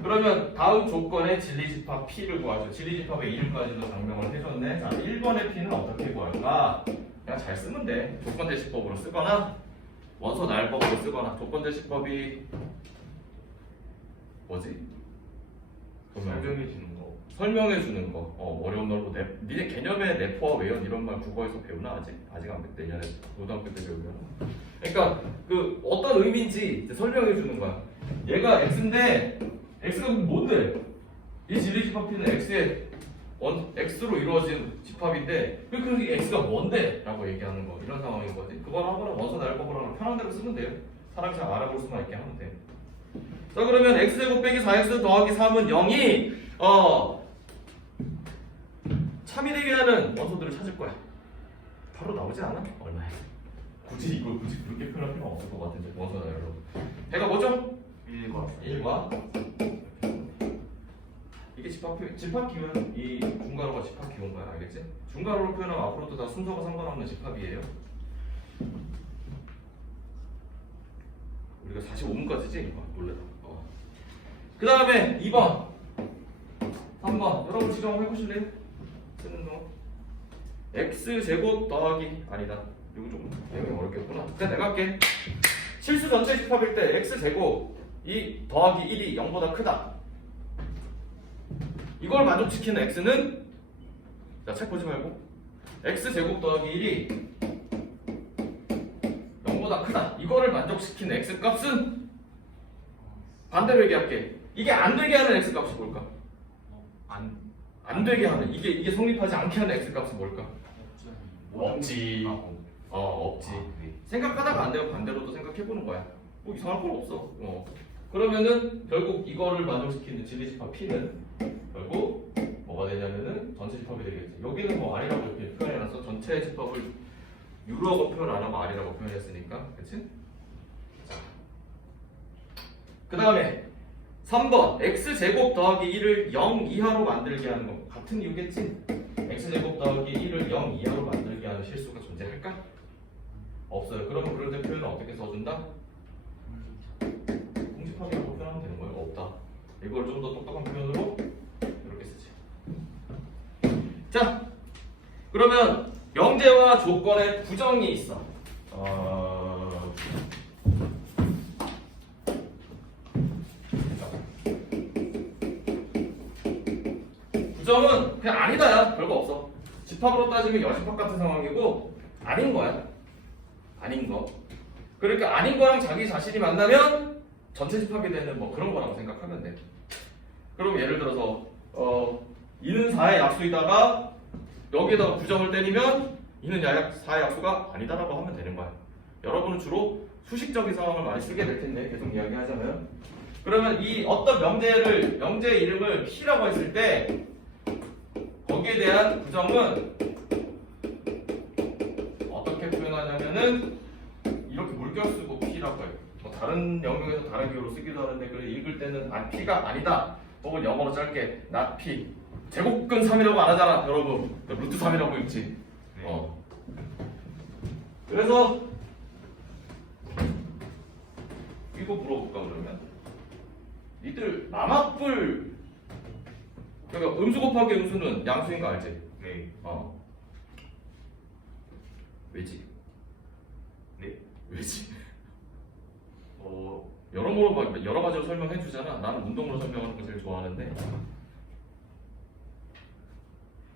그러면 다음 조건의 진리 집합 P를 구하죠. 진리 집합의 이름까지도 장명을 해줬네. 자, 1번의 P는 어떻게 구할까? 그냥 잘 쓰면 돼. 조건 대시법으로 쓰거나 원소 나열법으로 쓰거나. 조건 대시법이 뭐지? 설명해 주는 거. 설명해 주는 거. 어려운 널로 니네 개념의 내포와 외연 이런 말 국어에서 배우나 아직 안 배웠대. 내년에 고등학교 때 배우면. 그러니까 그 어떤 의미인지 이제 설명해 주는 거야. 얘가 x인데 x가 뭔데? 이 진리 집합 P는 x로 이루어진 집합인데 그 x가 뭔데? 라고 얘기하는 거. 이런 상황인 거지. 그걸 하거나 원소 나열법으로 하거나 편한 대로 쓰면 돼요. 사람이 잘 알아볼 수만 있게 하면 돼. 자, 그러면 x제곱 빼기 4x 더하기 3은 0이 참이 되게 하는 원소들을 찾을 거야. 바로 나오지 않아? 얼마야? 굳이 이걸 그렇게 표현할 필요가 없을 것 같은데 원소 나열로. 배가 뭐죠? 1과 이게 집합 기호는 이 중괄호가 집합 기호인 거야. 알겠지? 중괄호로 표현하면 앞으로도 다 순서가 상관없는 집합이에요. 우리가 45분까지지? 놀래라. 그 다음에 2번 3번 여러분 지금 한번 해보실래요? 쓰는 동안 x제곱 더하기 아니다 이거 좀 내용이 어렵겠구나. 그냥 내가 할게. 실수 전체 집합일 때 x제곱 이 더하기 1이 0보다 크다. 이걸 만족시키는 x는 자, 책 보지 말고 x제곱 더하기 1이 0보다 크다. 이거를 만족시키는 x 값은 반대로 얘기할게. 이게 안 되게 하는 x 값이 뭘까? 안 되게 하는 이게 성립하지 않게 하는 x 값은 뭘까? 없지. 없지. 생각하다가 안 되면 반대로도 생각해보는 거야. 뭐 이상할 건 없어. 그러면은 결국 이거를 만족시키는 진리 집합 P는 결국 뭐가 되냐면은 전체 집합이 되겠지. 여기는 뭐 R이라고 이렇게 표현해놨어. 전체 집합을 U라고 표현 안 하고 R이라고 표현했으니까, 그렇지? 그 다음에 3번 x제곱 더하기 1을 0 이하로 만들게 하는 거 같은 이유겠지? x제곱 더하기 1을 0 이하로 만들게 하는 실수가 존재할까? 없어요. 그러면 그럴 때 표현을 어떻게 써준다? 공집합이라고 표현하면 되는 거예요. 없다. 이걸 좀 더 똑똑한 표현으로 이렇게 쓰지. 자, 그러면 명제와 조건의 부정이 있어. 부정은 그냥 아니다야. 별거 없어. 집합으로 따지면 여집합 같은 상황이고 아닌 거야. 아닌 거. 그러니까 아닌 거랑 자기 자신이 만나면 전체 집합이 되는 뭐 그런 거라고 생각하면 돼. 그럼 예를 들어서 이는 4의 약수이다가 여기에다가 부정을 때리면 이는 4의 약수가 아니다라고 하면 되는 거야. 여러분은 주로 수식적인 상황을 많이 쓰게 될 텐데 계속 이야기하자면 그러면 이 어떤 명제의 이름을 P라고 했을 때 거기에 대한 부정은 어떻게 표현하냐면은 이렇게 물결 쓰고 P라고 해요. 뭐 다른 영역에서 다른 기호로 쓰기도 하는데 그걸 읽을 때는 P가 아니다. 혹은 영어로 짧게 not P. 제곱근 3이라고 안 하잖아, 여러분. 루트 3이라고 읽지. 그래서 이거 물어볼까 그러면? 니들 남학불 그러니까 음수 곱하기 음수는 양수인 거 알지? 네. 왜지? 네. 왜지? 여러 가지로 설명해 주잖아. 나는 운동으로 설명하는 거 제일 좋아하는데.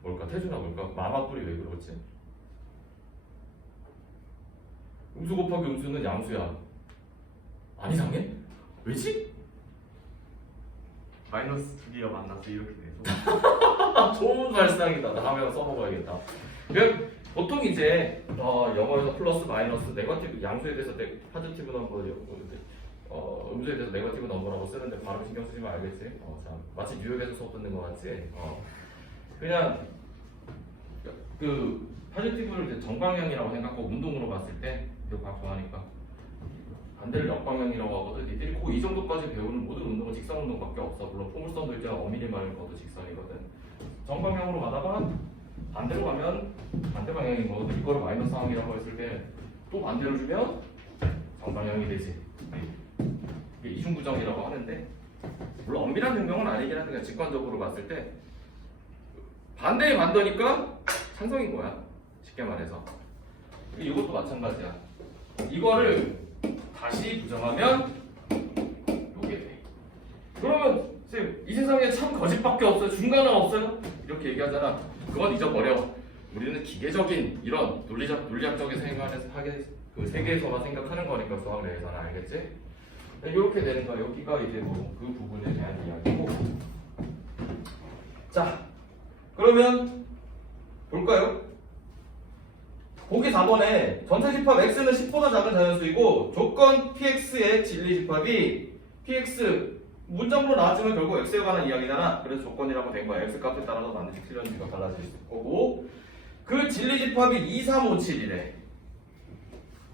뭘까? 태준아 뭘까? 마마뿔이 왜 그러지? 음수 곱하기 음수는 양수야. 안 이상해? 왜지? 마이너스 두 개가 만나서 이렇게 돼서. 좋은 발상이다. 다음에 써먹어야겠다. 보통 이제 영어에서 플러스 마이너스 네거티브 양수에 대해서 파지티브는 뭐 음수에 대해서 네거티브 넘버라고 쓰는데 발음 신경 쓰지 면 알겠지? 자, 마치 뉴욕에서 수업 듣는 거 같지? 그냥 그 포지티브를 이제 정방향이라고 생각하고 운동으로 봤을 때 이거 각 좋아하니까 반대를 역방향이라고 하거든. 니들이 이 정도까지 배우는 모든 운동은 직선 운동밖에 없어. 물론 포물선도 있잖아. 어미리 말인 것도 직선이거든. 정방향으로 가다가 반대로 가면 반대 방향인 거거든. 이거를 마이너스 상황이라고 했을 때 또 반대로 주면 정방향이 되지. 이게 이중구정이라고 하는데 물론 엄밀한 증명은 아니긴 한데 그냥 직관적으로 봤을 때 반대의 반대니까 찬성인 거야. 쉽게 말해서. 이것도 마찬가지야. 이거를 다시 부정하면 요게 돼. 그러면 쌤, 이 세상에 참 거짓밖에 없어요. 중간은 없어요. 이렇게 얘기하잖아. 그건 잊어버려. 우리는 기계적인 이런 논리학적인 생각을 하게 그 세계에서만 생각하는 거니까 수학 내에서는 알겠지? 이렇게 되는 거야. 여기가 이제 뭐 그 부분에 대한 이야기고. 자, 그러면 볼까요? 보기 4번에 전체 집합 x는 10보다 작은 자연수이고 조건 px의 진리 집합이 px 문장으로 나왔지만 결국 x에 관한 이야기잖아. 그래서 조건이라고 된 거야. x 값에 따라서 반드시 틀렸는지가 달라질 거고 그 진리 집합이 2, 3, 5, 7이래.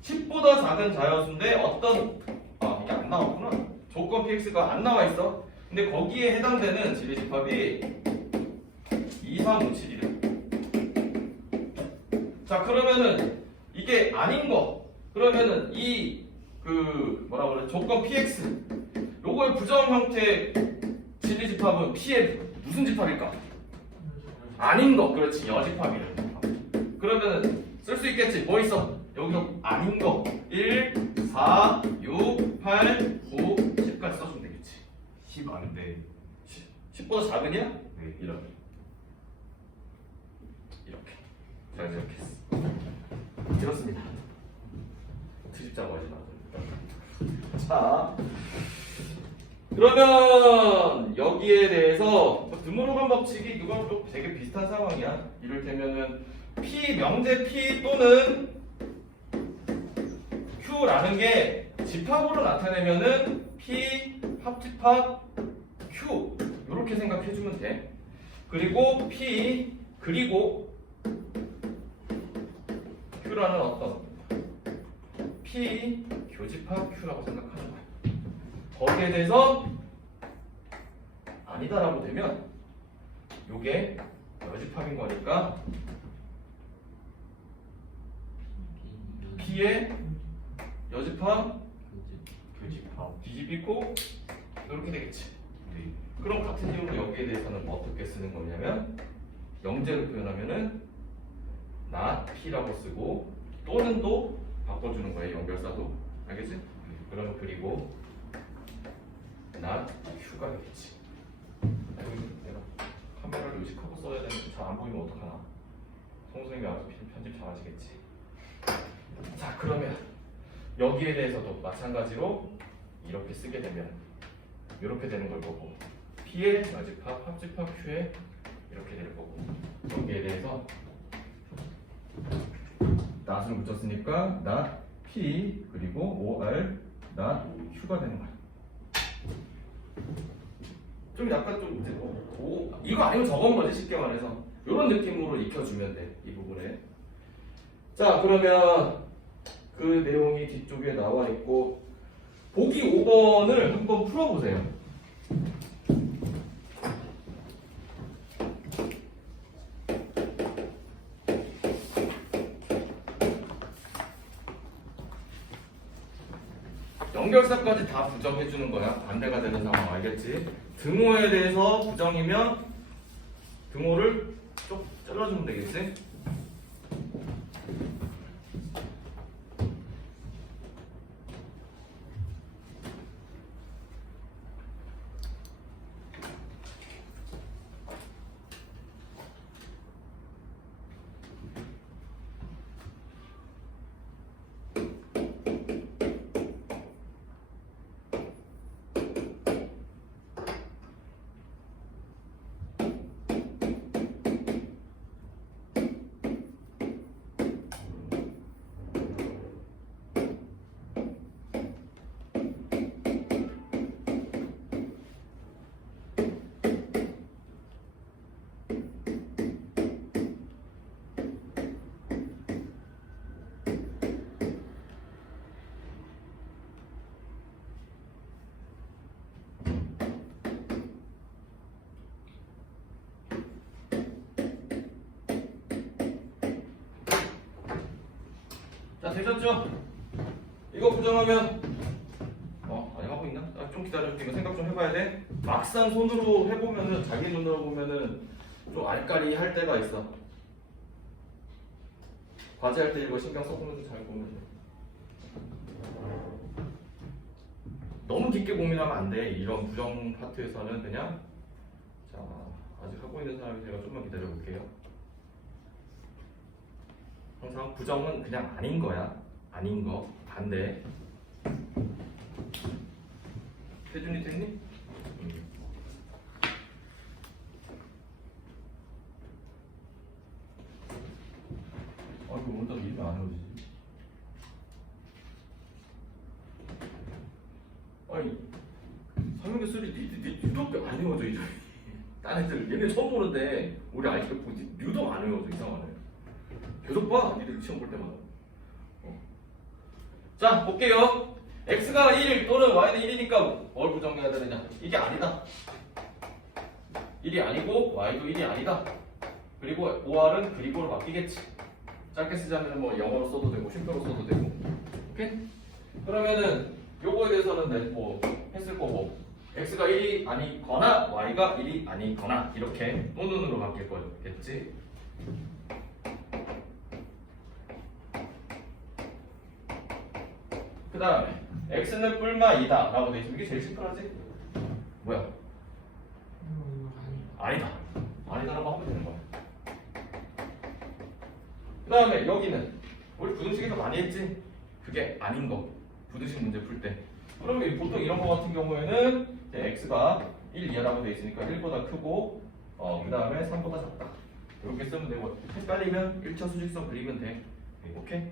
10보다 작은 자연수인데 어떤 이게 안 나왔구나. 조건 px가 안 나와 있어. 근데 거기에 해당되는 진리 집합이 2, 3, 5, 7이래. 자, 그러면은 이게 아닌 거. 그러면은 이 그 뭐라 그래? 조건 px 요거의 부정 형태 진리 집합은 p의 무슨 집합일까? 아닌 거. 그렇지. 여집합이래. 그러면은 쓸 수 있겠지. 뭐 있어? 여기서 아닌 거. 1, 4, 6, 8, 9, 10까지 써주면 되겠지. 10 안 돼. 10보다 작으냐? 네. 이렇게. 자, 이렇게 했어. 들었습니다. 트집자고 하지 마. 자, 그러면 여기에 대해서 드모르간 법칙이 이건 좀 되게 비슷한 상황이야. 이를테면은 P 명제 P 또는 Q라는 게 집합으로 나타내면은 P 합집합 Q 이렇게 생각해주면 돼. 그리고 P 그리고 Q라는 어떤 P 교집합 Q라고 생각하는 거야. 거기에 대해서 아니다라고 되면 요게 여집합인 거니까 P의 여집합 교집합. 뒤집히고 이렇게 되겠지. 네. 그럼 같은 이유로 여기에 대해서는 어떻게 쓰는 거냐면 영제로 표현하면은 not P라고 쓰고 또는도 바꿔주는 거예요. 연결사도. 알겠지? 그러면 그리고 not Q가 되겠지. 내가 카메라를 의식하고 써야 되는데 잘 안 보이면 어떡하나. 송승님이 알아서 편집 잘 하시겠지. 자, 그러면 여기에 대해서도 마찬가지로 이렇게 쓰게 되면 이렇게 되는 걸 보고 P의 여집합, 합집합 Q에 이렇게 될 거고 여기에 대해서 not을 붙였으니까 not P 그리고 OR not Q가 되는 거야. 좀 약간 좀 이제 이거 아니면 저건 거지 쉽게 말해서 이런 느낌으로 익혀주면 돼 이 부분에. 자, 그러면 그 내용이 뒤쪽에 나와 있고 보기 5번을 한번 풀어보세요. 연결사까지 다 부정해주는 거야. 반대가 되는 상황 알겠지? 등호에 대해서 부정이면 등호를 쭉 잘라주면 되겠지? 되셨죠? 이거 부정하면 아니 하고 있나? 좀 기다려. 이거 생각 좀 해봐야 돼. 막상 손으로 해보면은 자기 눈으로 보면은 좀 알까리 할 때가 있어. 과제할 때 이거 신경 써보면서 잘 보면 돼. 너무 깊게 고민하면 안 돼. 이런 부정 파트에서는 그냥 자 아직 하고 있는 사람이 제가 좀만 기다려 볼게요. 항상 부정은 그냥 아닌 거야. 아닌 거 반대. 태준이 됐니? 아 이거 오늘따라 이름이 안 외워지지? 아니 설명교 소리 유독 안 외워져 이제. 딴 애들 얘네 처음 보는데 우리 아이들 보지 유독 안 외워져. 이상하네. 계속 봐 니들 시험 볼 때마다. 자 볼게요. x가 1 또는 y는 1이니까 뭘 부정해야 되느냐. 이게 아니다. 1이 아니고 y도 1이 아니다. 그리고 OR은 그리고로 바뀌겠지. 짧게 쓰자면 뭐 영어로 써도 되고 쉼표로 써도 되고. 오케이? 그러면은 요거에 대해서는 뭐 했을 거고 x가 1이 아니거나 y가 1이 아니거나 이렇게 노눈으로 바뀔 거겠지. 그 다음에 x는 뿔마 2다 라고 돼 있으면 이게 제일 심플하지? 뭐야? 아니다. 아니다라고 하면 되는 거야. 그 다음에 여기는 우리 부등식에서 많이 했지? 그게 아닌 거. 부등식 문제 풀 때. 그러면 보통 이런 거 같은 경우에는 이제 x가 1 이하라고 돼 있으니까 1보다 크고 그 다음에 3보다 작다. 이렇게 쓰면 되고 헷갈리면 1차 수직선 그리면 돼. 오케이?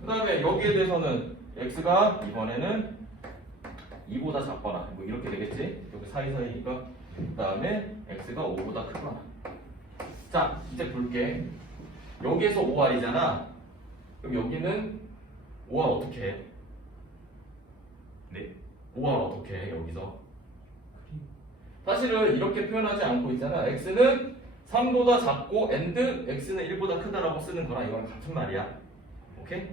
그 다음에 여기에 대해서는 x가 이번에는 2보다 작거나 뭐 이렇게 되겠지? 여기 사이사이니까. 그 다음에 x가 5보다 크거나. 자 이제 볼게. 여기에서 5r이잖아. 그럼 여기는 5r 어떻게 해? 네. 5r 어떻게 해 여기서? 사실은 이렇게 표현하지 않고 있잖아. x는 3보다 작고 and x는 1보다 크다라고 쓰는 거랑 이거랑 같은 말이야. 오케이?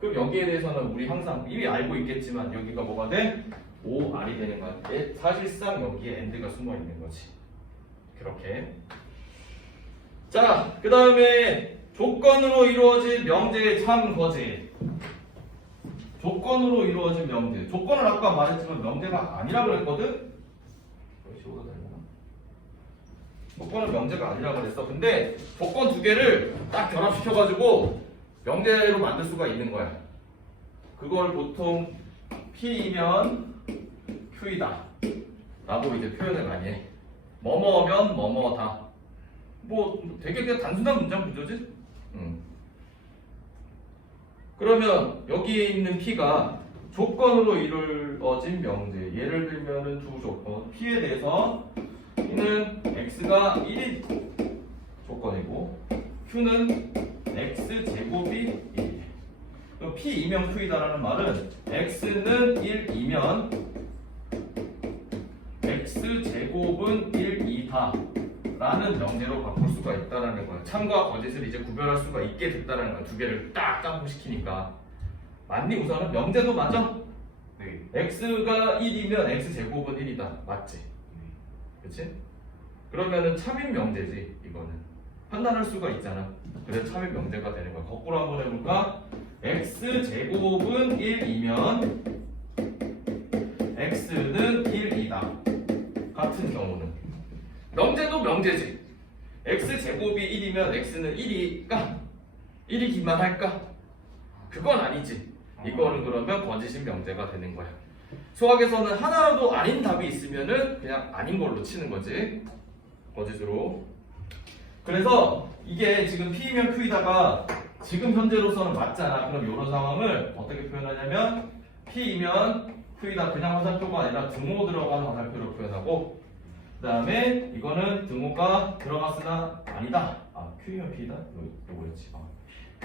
그럼 여기에 대해서는 우리 항상 이미 알고 있겠지만 여기가 뭐가 돼? 5r이 되는 거야. 사실상 여기에 and가 숨어 있는 거지. 그렇게. 자, 그 다음에 조건으로 이루어진 명제의 참 거짓. 조건으로 이루어진 명제. 조건은 아까 말했지만 명제가 아니라 그랬거든? 조건은 명제가 아니라 그랬어. 근데 조건 두 개를 딱 결합시켜가지고 명제로 만들 수가 있는 거야. 그걸 보통 P이면 Q이다 라고 이제 표현을 많이 해. 뭐뭐면 뭐뭐다. 뭐 되게 그냥 단순한 문장 구조지? 그러면 여기에 있는 P가 조건으로 이루어진 명제. 예를 들면은 두 조건. P에 대해서 P는 x가 1이 조건이고 Q는 x제곱이 1이래. 그럼 P이면 Q이다라는 말은 x는 1이면 x제곱은 1이다 라는 명제로 바꿀 수가 있다는 거야. 참과 거짓을 이제 구별할 수가 있게 됐다는 거야. 두 개를 딱 짬뽕시키니까. 맞니? 우선은 명제도 맞아? 네. x가 1이면 x제곱은 1이다. 맞지? 그치? 그러면은 참인 명제지. 이거는 판단할 수가 있잖아. 그래서 참인 명제가 되는 거야. 거꾸로 한번 해볼까? x제곱은 1이면 x는 1이다 같은 경우는 명제도 명제지. x제곱이 1이면 x는 1이기만 할까? 그건 아니지. 이거는 그러면 거짓인 명제가 되는 거야. 수학에서는 하나라도 아닌 답이 있으면은 그냥 아닌 걸로 치는 거지. 거짓으로. 그래서 이게 지금 P이면 Q이다가 지금 현재로서는 맞잖아. 그럼 이런 상황을 어떻게 표현하냐면 P이면 Q이다. 그냥 화살표가 아니라 등호 들어간 화살표로 표현하고, 그 다음에 이거는 등호가 들어갔으나 아니다. Q이면 P이다. 요거였지.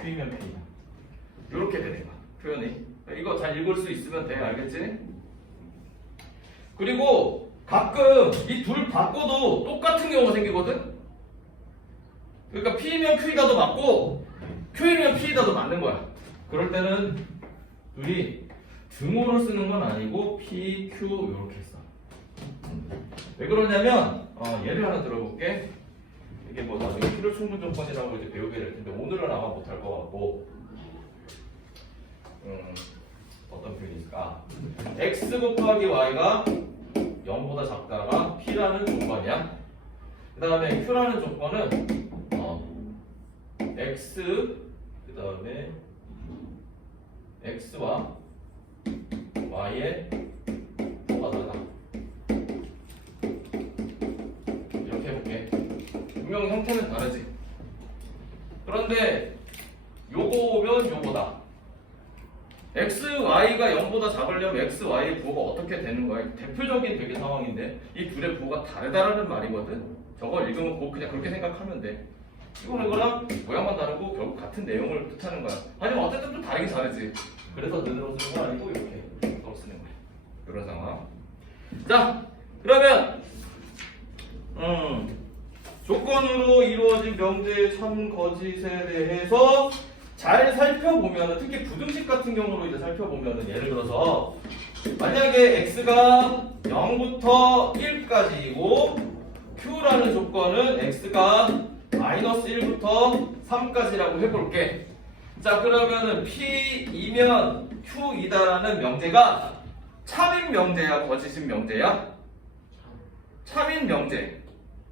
Q이면 P이다. 이렇게 되는 거야. 표현이. 이거 잘 읽을 수 있으면 돼. 알겠지? 그리고 가끔 이 둘 바꿔도 똑같은 경우가 생기거든? 그러니까 P이면 Q이다도 맞고 Q이면 P이다도 맞는 거야. 그럴 때는 둘이 등호를 쓰는 건 아니고 P, Q 이렇게 써. 왜 그러냐면 예를 하나 들어볼게. 이게 뭐 나중에 필요 충분 조건이라고 이제 배우게 될 텐데 오늘은 아마 못할 것 같고 어떤 표현이 있을까? x 곱하기 y가 0보다 작다가 p라는 조건이야. 그 다음에 q라는 조건은 x 그 다음에 x와 y의 뭐가 다르다. 이렇게 해볼게. 분명 형태는 다르지. 그런데 요거 오면 요거다. x, y가 0보다 작으려면 x, y의 부호가 어떻게 되는 거야? 대표적인 되게 상황인데 이 둘의 부호가 다르다라는 말이거든. 저걸 읽으면 꼭 그냥 그렇게 생각하면 돼. 이거랑 모양만 다르고 결국 같은 내용을 뜻하는 거야. 하지만 어쨌든 좀 다르긴 다르지. 그래서 눈으로 쓰는 건 아니고 이렇게 이걸 쓰는 거야. 이런 상황. 자, 그러면 조건으로 이루어진 명제의 참 거짓에 대해서 잘 살펴보면, 특히 부등식 같은 경우로 이제 살펴보면, 예를 들어서 만약에 x가 0부터 1까지이고 q라는 조건은 x가 마이너스 1부터 3까지라고 해볼게. 자, 그러면은 p이면 q이다라는 명제가 참인 명제야, 거짓인 명제야? 참인 명제.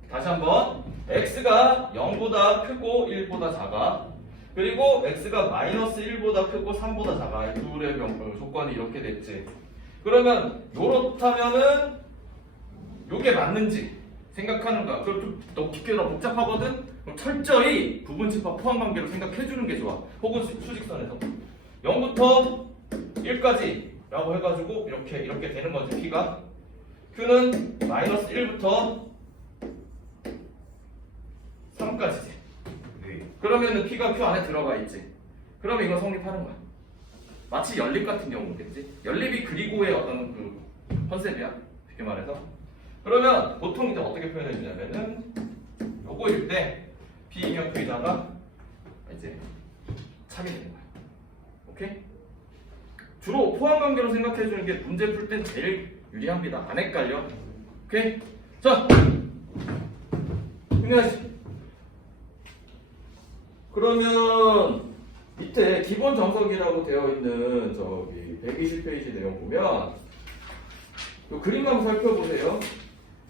다시 한번 x가 0보다 크고 1보다 작아. 그리고 x가 마이너스 1보다 크고 3보다 작아. 둘의 조건이 이렇게 됐지. 그러면 요렇다면은 요게 맞는지 생각하는 거야. 그걸 좀 너무 깊게 너무 복잡하거든? 그럼 철저히 부분집합 포함관계로 생각해주는 게 좋아. 혹은 수직선에서 0부터 1까지 라고 해가지고 이렇게 되는 거지. p가 q는 마이너스 1부터 3까지지. 그러면은 p가 q 안에 들어가 있지. 그러면 이건 성립하는 거야. 마치 연립 같은 경우겠지. 연립이 그리고의 어떤 그 컨셉이야. 쉽게 말해서. 그러면 보통 이제 어떻게 표현해 주냐면은 요거일 때 p이면 q에다가 이제 참이 되는 거야. 오케이? 주로 포함 관계로 생각해 주는 게 문제 풀 땐 제일 유리합니다. 안 헷갈려. 오케이? 자, 중요하지. 그러면 밑에 기본 정석이라고 되어 있는 저기 120페이지 내용 보면 이 그림 한번 살펴보세요.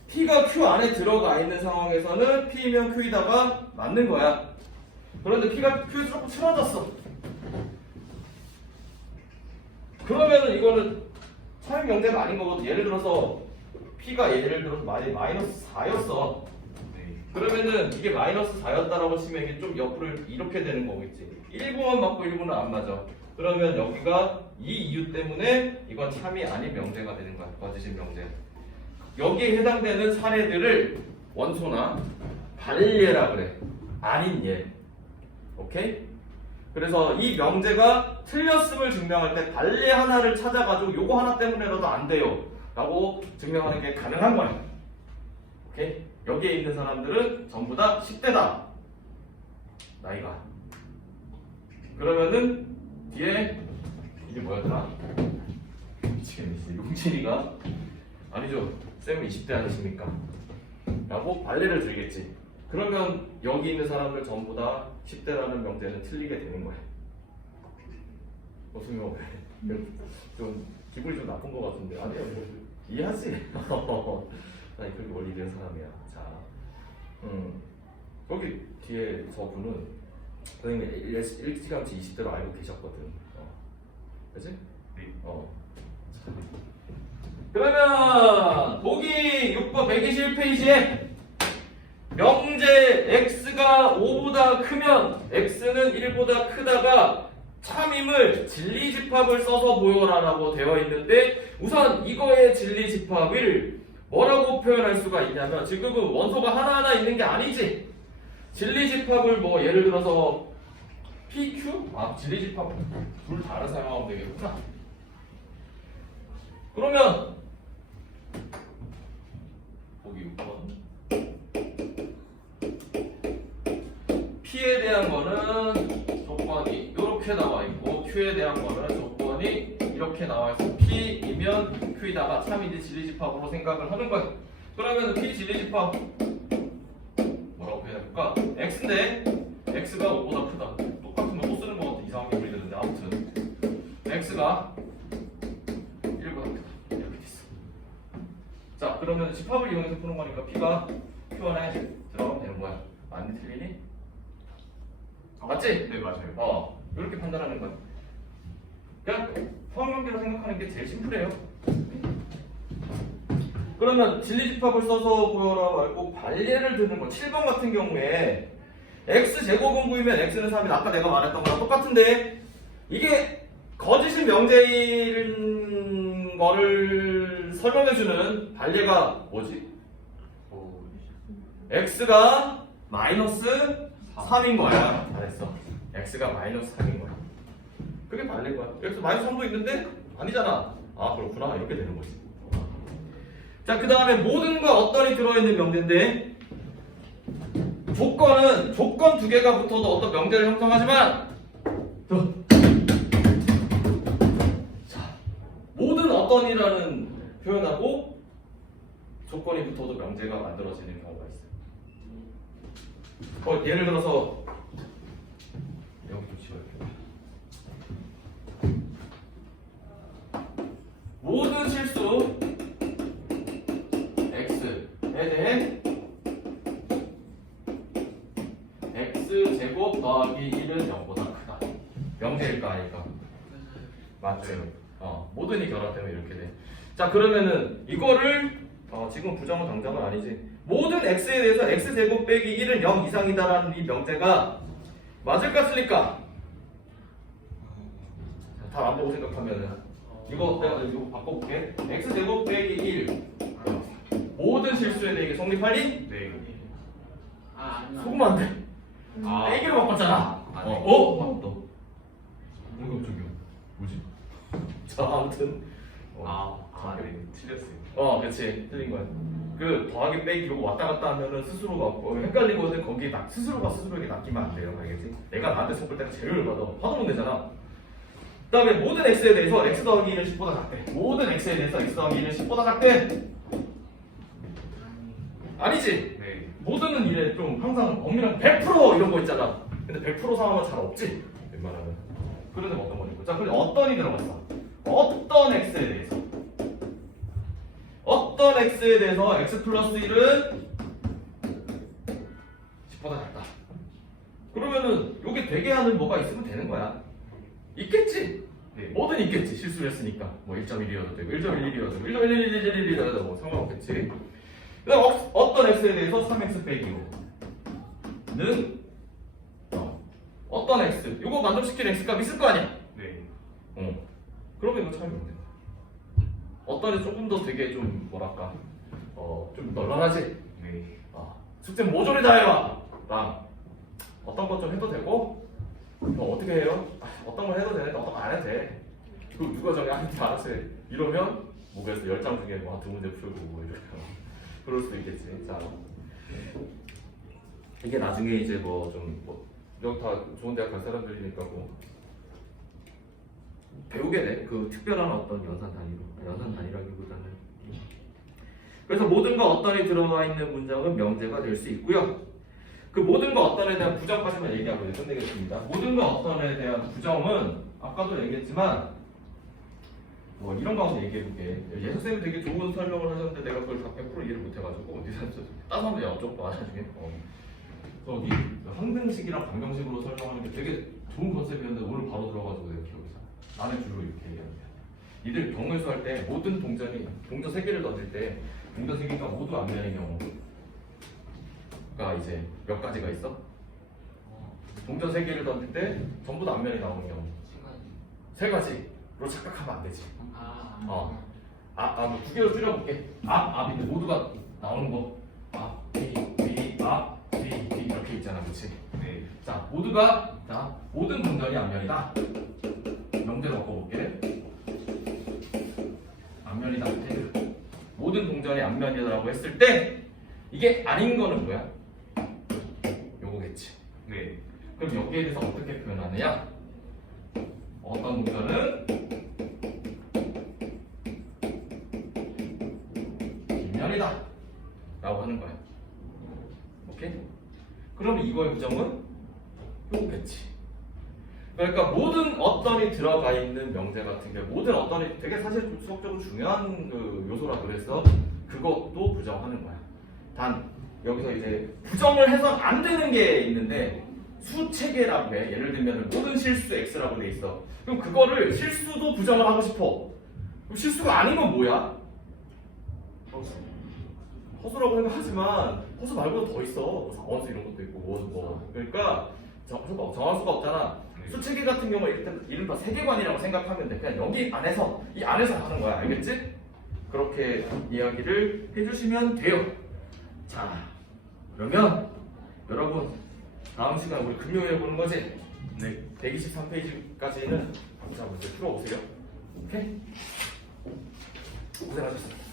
P가 Q 안에 들어가 있는 상황에서는 P면 Q이다가 맞는 거야. 그런데 P가 Q에서 조금 틀어졌어. 그러면은 이거는 차임 명제가 아닌 거거든. 예를 들어서 P가 예를 들어서 마이너스 4였어. 그러면은 이게 마이너스 4였다라고 치면 이게 좀 옆으로 이렇게 되는 거겠지. 1부만 맞고 1부는 안 맞아. 그러면 여기가 이 이유 때문에 이건 참이 아닌 명제가 되는 거야. 거짓인 명제. 여기에 해당되는 사례들을 원소나 발예라 그래. 아닌 예. 오케이? 그래서 이 명제가 틀렸음을 증명할 때 발예 하나를 찾아가지고 요거 하나 때문에라도 안 돼요 라고 증명하는 게 가능한 거야. 오케이? 여기에 있는 사람들은 전부 다 10대다. 나이가. 그러면은 뒤에 이게 뭐였더라? 미치겠네. 용진이가 아니죠. 쌤은 20대 아니십니까? 라고 발레를 들겠지. 그러면 여기 있는 사람들 전부 다 10대라는 명제는 틀리게 되는 거야. 무슨 뭐 좀 기분이 좀 나쁜 것 같은데 아니야. 뭐 이해하지? 아니 그렇게 원리 있는 사람이야. 자, 거기 뒤에 저분은 선생님이 일찌감치 20대로 알고 계셨거든. 그치? 네. 그러면 보기 6번 121페이지에 명제 x가 5보다 크면 x는 1보다 크다가 참임을 진리집합을 써서 보여라 라고 되어 있는데 우선 이거의 진리집합을 뭐라고 표현할 수가 있냐면 지금은 원소가 하나하나 있는 게 아니지. 진리집합을 뭐 예를 들어서 PQ? 진리집합 둘 다를 사용하면 되겠구나. 그러면 보기 6번 P에 대한 거는 조건이 이렇게 나와 있고 Q에 대한 거는 조건이 이렇게 나와 있어. P이면 Q에다가 참이지 진리집합으로 생각을 하는 거야. 그러면 P 진리집합 뭐라고 표현해볼까? X인데 X가 5보다 크다. 똑같은 거 또 쓰는 거 같아. 이상하게 보이는데 아무튼 X가 1보다 크다. 이렇게 됐어. 자, 그러면 집합을 이용해서 푸는 거니까 P가 Q 안에 들어가면 되는 거야. 맞니? 틀리니? 맞지? 네 맞아요. 이렇게 판단하는 거야. 그냥 포함관계로 생각하는 게 제일 심플해요. 그러면 진리집합을 써서 보여라 말고 발예를 드는 거. 7번 같은 경우에 x제곱은 9이면 x는 3이 아까 내가 말했던 거랑 똑같은데 이게 거짓인 명제인 거를 설명해주는 발예가 뭐지? x가 마이너스 3인 거야. 잘했어. x가 마이너스 3인 거야. 그게 발린 거야. 여기서 마이너스 3도 있는데 아니잖아. 아 그렇구나. 이렇게 되는 거지. 자, 그 다음에 모든과 어떤이 들어있는 명제인데 조건은 조건 두 개가 붙어도 어떤 명제를 형성하지만 자, 모든 어떤이라는 표현하고 조건이 붙어도 명제가 만들어지는 경우가 있어요. 예를 들어서 여기 좀 지워야겠다. 모든 실수 x에 대해 x제곱 더하기 1은 0보다 크다. 명제일까 아닐까? 맞죠? 모든이 결합되면 이렇게 돼. 자, 그러면은 이거를 지금 부정은 당장은 아니지. 모든 x에 대해서 x제곱 빼기 1은 0 이상이다라는 이 명제가 맞을까 틀릴까? 다 안 보고 생각하면은 이거 내가 이거 바꿔볼게. x제곱 빼기 1 모든 실수에 대해 이게 성립하니? 네. 속으면 안 돼. 빼기로 바꿨잖아. 맞다. 뭔가 저기요. 뭐지? 자, 아무튼 네. 틀렸어요. 그렇지. 틀린 거야. 그 더하기 빼기 이거 왔다 갔다 하면은 스스로가 헷갈리거든. 거기 스스로가 스스로에게 낚이면 안 돼요. 알겠지? 내가 나한테 속을 때가 제일 열받아. 화도 못 내잖아. 그 다음에 모든 x에 대해서 x 더하기 1은 10보다 작대. 모든 x에 대해서 x 더하기 1은 10보다 작대. 아니지? 네. 모든은 이래 좀 항상 엄밀한 100% 이런 거 있잖아. 근데 100% 상황은 잘 없지. 웬만하면. 그런데 어떤 거니까. 자, 근데 어떤이 들어갔어? 어떤 x에 대해서. 어떤 x에 대해서 x 플러스 1은 10보다 작다. 그러면은 요게 되게 하는 뭐가 있으면 되는 거야. 있겠지? 네. 뭐든 있겠지. 실수를 했으니까. 뭐 1.1이어도 되고 1.11이어도 되고 1.11111이어도 뭐 상관없겠지. 그다음 어떤 x에 대해서 3x 빼기 5는 어떤 x 요거 만족시키는 x값 있을 거 아니야? 네. 그러면 이거 참이면 돼. 어떤에 조금 더 되게 좀 뭐랄까 좀 널널하지? 네. 숙제 모조리 다 해와. 어떤 것 좀 해도 되고 어떻게 해요? 어떤 걸 해도 되는데 어떤 거 안 해도 돼. 그 누가 저기 한테 알아서 해. 이러면 뭐겠어 10장 중에 뭐 한 2문제 풀고 뭐 이렇게 그럴 수도 있겠지. 자, 이게 나중에 이제 여기 다 좋은 대학 갈 사람들이니까 배우게 돼. 그 특별한 어떤 연산 단위라기보다는. 그래서 모든과 어떤이 들어가 있는 문장은 명제가 될 수 있고요. 그 모든과 어떤에 대한 부정까지만 얘기하고 이제 끝내겠습니다. 모든과 어떤에 대한 부정은 아까도 얘기했지만 이런 거 한번 얘기해볼게. 예 선생님이 되게 좋은 설명을 하셨는데 내가 그걸 다 100% 이해를 못해가지고 다른 사람들 여쭤봐 나중에. 저기 항등식이랑 방정식으로 설명하는 게 되게 좋은 컨셉이었는데 오늘 바로 들어가지고 내가 기억이 나. 나는 주로 이렇게 얘기합니다. 니들 경우에서 할 때 모든 동전 3개를 던질 때 동전 3개가 모두 앞면의 경우가 이제 몇 가지가 있어? 동전 3개를 던질 때 전부 다 앞면이 나오는 경우 3가지로 착각하면 안 되지. 뭐 2개로 줄여볼게. 앞인데 모두가 나오는 거 뒤 이렇게 있잖아, 그렇지? 네. 자, 모든 동전이 앞면이다. 명제로 바꿔볼게. 앞면이다. 모든 동전이 앞면이다라고 했을 때 이게 아닌 거는 뭐야? 요거겠지. 네. 그럼 여기에 대해서 어떻게 표현하느냐? 어떤 동사는 뒷면이다 라고 하는 거야. 오케이? 그럼 이거의 부정은 요거겠지. 그러니까 모든 어떤이 들어가 있는 명제 같은 경우 모든 어떤이 되게 사실 좀 수학적으로 중요한 그 요소라 그래서 그것도 부정하는 거야. 단 여기서 이제 부정을 해선 안 되는 게 있는데 수체계라고 해. 예를 들면 모든 실수 x라고 돼 있어. 그럼 그거를 실수도 부정을 하고 싶어. 그럼 실수가 아닌 건 뭐야? 허수라고 생각하지만 허수 말고도 더 있어. 뭐 상원수 이런 것도 있고 뭐. 그러니까 정할 수가 없잖아. 수체계 같은 경우에 이른바 세계관이라고 생각하면 돼. 그냥 여기 안에서 이 안에서 하는 거야. 알겠지? 그렇게 이야기를 해주시면 돼요. 자, 그러면 여러분 다음 시간 우리 금요일에 보는 거지? 네. 123페이지까지는 각자 문제 풀어보세요. 오케이? 고생하셨습니다.